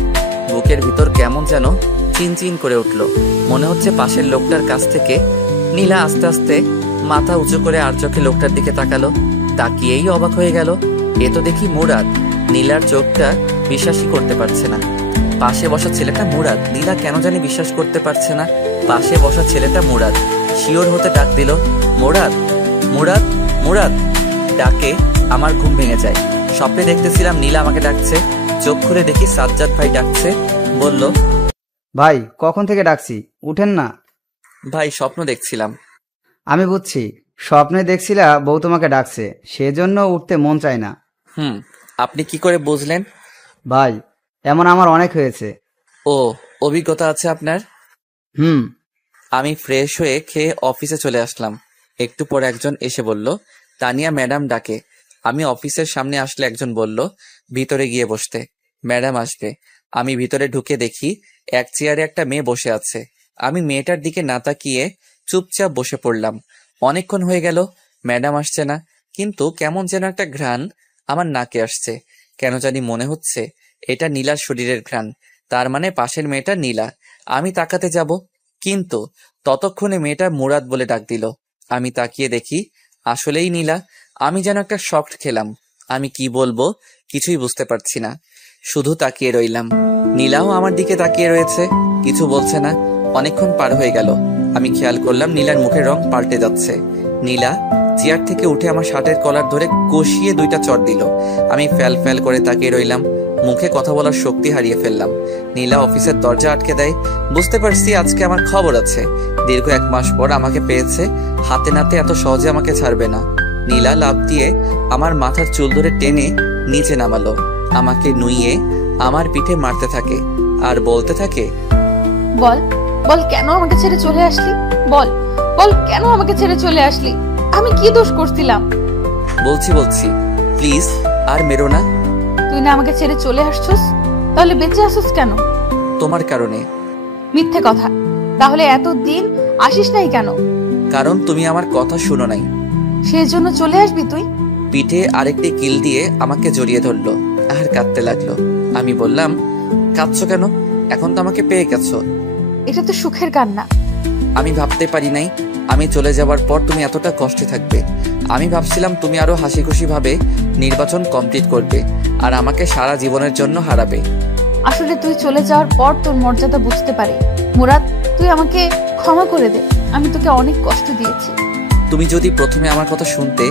বুকের ভিতর কেমন যেন চিনচিন করে উঠলো। মনে হচ্ছে পাশের লোকটার কাছ থেকে। নীলা আস্তে আস্তে মাথা উঁচু করে আর চোখে লোকটার দিকে তাকালো। তাকিয়েই অবাক হয়ে গেল, এ তো দেখি মুরাদ। নীলার চোখটা বিশ্বাসই করতে পারছে না। পাশে বসা ছেলেটা মুরাদ। নীলা কেন জানি বিশ্বাস করতে পারছে না পাশে বসা ছেলেটা মুরাদ। শিওর হতে ডাক দিল, মুরাদ, মুরাদ, মুরাদ। ডাকে আমার ঘুম ভেঙে যায়। স্বপ্নে দেখতেছিলাম নীলা আমাকে ডাকছে। চোখ খুলে দেখি সাজ্জাদ ভাই ডাকছে। বলল, ভাই কখন থেকে ডাকছি, উঠেন না। ভাই স্বপ্ন দেখছিলাম। আমি বুঝছি, স্বপ্নে দেখছিলা বউ তোমাকে ডাকছে, সেজন্য উঠতে মন চায় না। আপনি কি করে বুঝলেন? ভাই এমন আমার অনেক হয়েছে। ও, অভিজ্ঞতা আছে আপনার? আমি ফ্রেশ হয়ে খেয়ে অফিসে চলে আসলাম। একটু পরে একজন এসে বলল, তানিয়া ম্যাডাম ডাকে। আমি অফিসের সামনে আসলে একজন বলল, ভিতরে গিয়ে বসতে, ম্যাডাম আসবে। আমি ভিতরে ঢুকে দেখি এক চেয়ারে একটা মেয়ে বসে আছে। আমি মেয়েটার দিকে না তাকিয়ে চুপচাপ বসে পড়লাম। অনেকক্ষণ হয়ে গেল, ম্যাডাম আসছে না, কিন্তু কেমন যেন একটা ঘ্রাণ আমার নাকে আসছে। কেন জানি মনে হচ্ছে এটা নীলার শরীরের ঘ্রাণ, তার মানে পাশের মেয়েটা নীলা। আমি তাকাতে যাব, কিন্তু ততক্ষণে মেয়েটা মুরাদ বলে ডাক দিল। আমি তাকিয়ে দেখি আসলেই নীলা। আমি যেন একটা শকড খেলাম। আমি কি বলবো কিছুই বুঝতে পারছি না, শুধু তাকিয়ে রইলাম। নীলাও আমার দিকে তাকিয়ে রয়েছে, কিছু বলছে না। অনেকক্ষণ পার হয়ে গেল। আমি খেয়াল করলাম নীলার মুখের রং পাল্টে যাচ্ছে। নীলা চেয়ার থেকে উঠে আমার শার্টের কলার ধরে কষিয়ে 2টা চড় দিল। আমি ফ্যাল ফ্যাল করে তাকিয়ে রইলাম, মুখে কথা বলার শক্তি হারিয়ে ফেললাম। নীলা অফিসের দরজা আটকে দেয়। বুঝতে পারছি আজকে আমার খবর আছে। দীর্ঘ 1 মাস পর আমাকে পেয়েছে, হাতে নাতে এত সহজে আমাকে ছাড়বে না। নীলা লাফ দিয়ে আমার মাথার চুল ধরে টেনে নিচে নামালো। আমাকে নুইয়ে আমার পিঠে মারতে থাকে আর বলতে থাকে, বল, বল কেন আমাকে ছেড়ে চলে আসলি? বল, বল কেন আমাকে ছেড়ে চলে আসলি? আমি কি দোষ করছিলাম? বলছি প্লিজ আর মেরো না। তুই না আমাকে ছেড়ে চলে আসছস, তাহলে বেঁচে আসছস কেন? তোমার কারণে। মিথ্যে কথা। তাহলে এতদিন আসিস নাই কেন? কারণ তুমি আমার কথা শুনো নাই। সেই জন্য চলে আসবি তুই? পিঠে আরেকটি কিল দিয়ে আমাকে জড়িয়ে ধরলো আর কাঁদতে লাগলো। আমি বললাম, কাঁদছো কেন? এখন তো আমাকে পেয়ে গেছো। এটা তো সুখের কান্না। আমি ভাবতে পারি নাই আমি চলে যাওয়ার পর তুমি এতটা কষ্টে থাকবে। আমি ভাবছিলাম তুমি আরো হাসি খুশি ভাবে নির্বাচন কমপ্লিট করবে আর আমাকে সারা জীবনের জন্য হারাবে। আসলে তুই চলে যাওয়ার পর তোর মর্যাদা বুঝতে পারি। মুরাদ, তুই আমাকে ক্ষমা করে দে। আমি তোকে অনেক কষ্ট দিয়েছি। তুমি যদি প্রথমে আমার কথা শুনতে,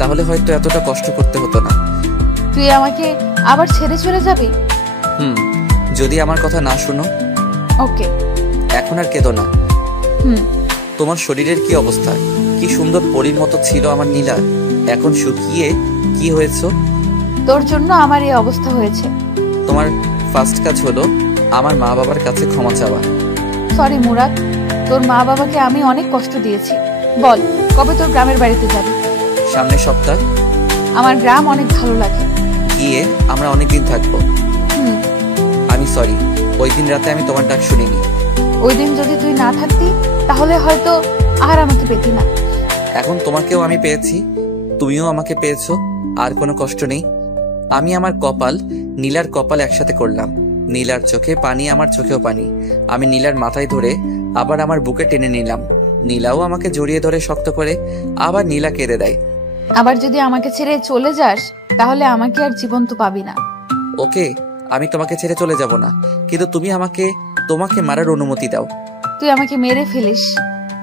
তাহলে হয়তো এতটা কষ্ট করতে হতো না। তুই আমাকে আবার ছেড়ে চলে যাবি? যদি আমার কথা না শুনো। ওকে। এখন আর কেঁদো না। তোমার শরীরের কি অবস্থা? কি সুন্দর পরীর মতো ছিল আমার নীলা, এখন শুকিয়ে কি হয়েছো? তোর জন্য আমার এই অবস্থা হয়েছে। তোমার ফার্স্ট কাজ হলো আমার মা বাবার কাছে ক্ষমা চাওয়া। সরি মুরাদ, তোর মা বাবাকে আমি অনেক কষ্ট দিয়েছি। বল, কবে তোর গ্রামের বাড়িতে যাবি? সামনের সপ্তাহ। আমার গ্রাম অনেক ভালো লাগে। গিয়ে আমরা অনেকদিন থাকবো। আমি সরি, ওই দিন রাতে আমি তোমার ডাক শুনিনি। ওই দিন যদি তুই না থাকতি তাহলে হয়তো আর আমাকে পেতি না। এখন তোমাকেও আমি পেয়েছি, তুমিও আমাকে পেয়েছো, আর কোনো কষ্ট নেই। আমি আমার কপাল নীলার কপাল একসাথে করলাম। নীলার চোখে পানি, আমার চোখেও পানি। আমি নীলার মাথায় ধরে আবার আমার বুকে টেনে নিলাম। নীলাও আমাকে জড়িয়ে ধরে শক্ত করে। আবার নীলা কেঁদে দেয়। আবার যদি আমাকে ছেড়ে চলে যাস তাহলে আমাকে আর জীবন্ত পাবি না। ওকে, আমি তোমাকে ছেড়ে চলে যাব না, কিন্তু তুমি তোমাকে মারার অনুমতি দাও। তুই আমাকে মেরে ফেলিস,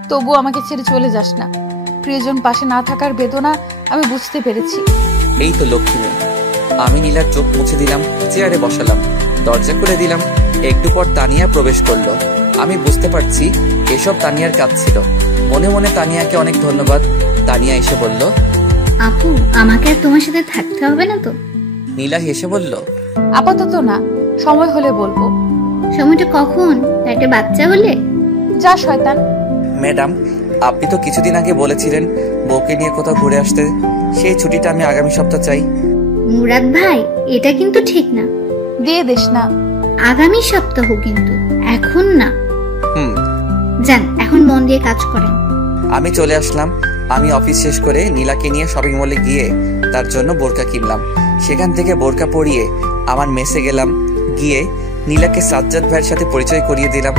তবু আমাকে ছেড়ে চলে যাস না। প্রিয়জন পাশে না থাকার বেদনা আমি বুঝতে পেরেছি। এই তো লক্ষ্মী মেয়ে। আমি নীলার চোখ মুছে দিলাম, চেয়ারে বসালাম, দরজা খুলে দিলাম। একটু পর তানিয়া প্রবেশ করলো। আমি বুঝতে পারছি এসব তানিয়ার কাজ ছিল। মনে মনে তানিয়াকে অনেক ধন্যবাদ। তানিয়া এসে বলল, আপু আমাকে আর তোমার সাথে থাকতে হবে না তো? নীলা হেসে বলল, আপাতত না, সময় হলে বলবো। সময়টা কখন? একটা বাচ্চা হলে? যা শয়তান। ম্যাডাম, আপনি তো কিছুদিন আগে বলেছিলেন বউকে নিয়ে কোথাও ঘুরে আসতে। সেই ছুটিটা আমি আগামী সপ্তাহ চাই। মুরাদ ভাই, এটা কিন্তু ঠিক না। দিয়ে দিস না। আগামী সপ্তাহ কিন্তু, এখন না। যান, এখন মন দিয়ে কাজ করেন। আমি চলে আসলাম। আমি অফিস শেষ করে নীলাকে নিয়ে শপিং মলে গিয়ে তার জন্য বোরকা কিনলাম। সেখান থেকে বোরকা পরিয়ে আমার মেসে গেলাম। গিয়ে নীলাকে সাজ্জাদ ভাইয়ের সাথে পরিচয় করিয়ে দিলাম।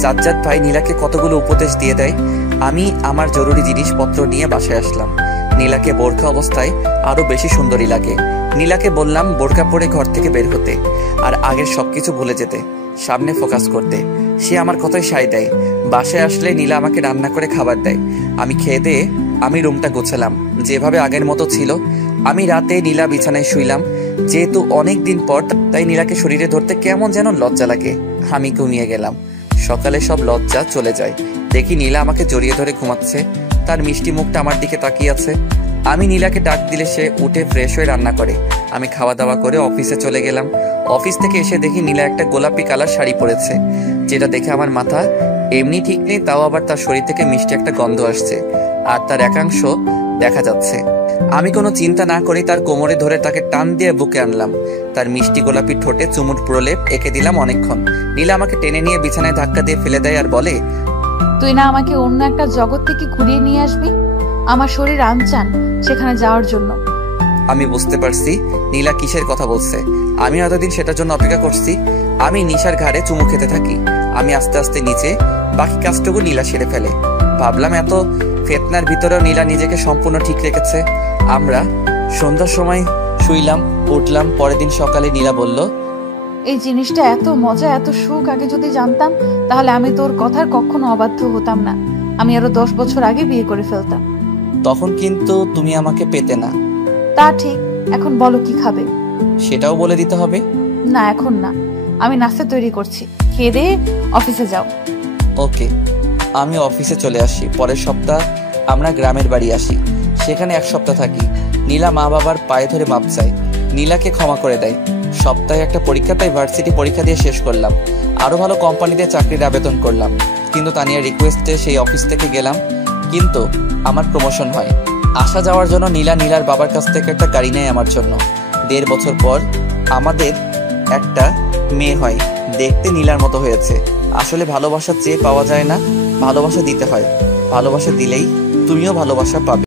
সাজ্জাদ ভাই নীলাকে কতগুলো উপদেশ দিয়ে দেয়। আমি আমার জরুরি জিনিসপত্র নিয়ে বাসায় আসলাম। নীলাকে বোরকা অবস্থায় আরো বেশি সুন্দরী লাগে। নীলাকে বললাম বোরকা পরে ঘর থেকে বের হতে, আর আগের সবকিছু ভুলে যেতে, সামনে ফোকাস করতে। সে আমার কথায় সায় দেয়। বাসায় আসলে নীলা আমাকে রান্না করে খাবার দেয়। আমি খেয়ে দিয়ে আমি রুমটা গোছালাম যেভাবে আগের মতো ছিল। আমি রাতে নীলা বিছানায় শুইলাম। যেহেতু অনেক দিন পর, তাই নীলাকে শরীরে ধরতে কেমন যেন লজ্জা লাগে। আমি ঘুমিয়ে গেলাম। সকালে সব লজ্জা চলে যায়। দেখি নীলা আমাকে জড়িয়ে ধরে ঘুমাচ্ছে। তার মিষ্টি মুখটা আমার দিকে তাকিয়ে আছে। আমি নীলাকে ডাক দিলে সে উঠে ফ্রেশ হয়ে রান্না করে। আমি খাওয়া দাওয়া করে অফিসে চলে গেলাম। অফিস থেকে এসে দেখি নীলা একটা গোলাপি কালার শাড়ি পরেছে, যেটা দেখে আমার মাথা এমনি ঠিক নেই, তাও আবার তার শরীর থেকে মিষ্টি একটা গন্ধ আসছে, আর তার একাংশ দেখা যাচ্ছে। আমি কোনো চিন্তা না করে তার কোমরে ধরে তাকে টান দিয়ে বুকে আনলাম। তার মিষ্টি গোলাপি ঠোঁটে চুমুর প্রলেপ এঁকে দিলাম অনেকক্ষণ। নীলা আমাকে টেনে নিয়ে বিছানায় ধাক্কা দিয়ে ফেলে দেয় আর বলে, তুই না আমাকে অন্য একটা জগৎ থেকে ঘুরিয়ে নিয়ে আসবি? আমার শরীর আনচান সেখানে যাওয়ার জন্য। আমি বুঝতে পারছি নীলা কিসের কথা বলছে। আমি এতদিন সেটার জন্য অপেক্ষা করছি। আমি নিশার ঘাড়ে চুমু খেতে থাকি। আমি আস্তে আস্তে নিচে, বাকি কাজটুকু নীলা সেরে ফেলে। ভাবলাম এত ফেতনার ভিতরেও নীলা নিজেকে সম্পূর্ণ ঠিক রেখেছে। আমরা সন্ধ্যার সময় শুইলাম, উঠলাম। পরের দিন সকালে নীলা বলল, এই জিনিসটা এত মজা, এত সুখ আগে যদি জানতাম তাহলে আমি তোর কথার কখনো অবাধ্য হতাম না। আমি আরো 10 বছর আগে বিয়ে করে ফেলতাম। তখন কিন্তু তুমি আমাকে পেতে না। তা ঠিক। এখন বলো কি খাবে? সেটাও বলে দিতে হবে? না, এখন না। আমি নাস্তা তৈরি করছি, খেয়ে দিয়ে অফিসে যাও। ওকে। আমি অফিসে চলে আসি। পরের সপ্তাহ আমরা গ্রামের বাড়ি আসি। সেখানে 1 সপ্তাহ থাকি। নীলা মা বাবার পায়ে ধরে মাপ চায়। নীলাকে ক্ষমা করে দেয়। সপ্তাহে একটা পরীক্ষা, তাই ভার্সিটি পরীক্ষা দিয়ে শেষ করলাম। আরো ভালো কোম্পানিতে চাকরির আবেদন করলাম। কিন্তু তানিয়ার রিকোয়েস্টে সেই অফিস থেকে গেলাম। কিন্তু আমার প্রমোশন হয়। আসা যাওয়ার জন্য নীলার বাবার কাছ থেকে একটা গাড়ি নেয় আমার জন্য। 1.5 বছর পর আমাদের একটা মেয়ে হয়। দেখতে নীলার মতো হয়েছে। আসলে ভালোবাসা চেয়ে পাওয়া যায় না, ভালোবাসা দিতে হয়। ভালোবাসা দিলেই তুমিও ভালোবাসা পাবে।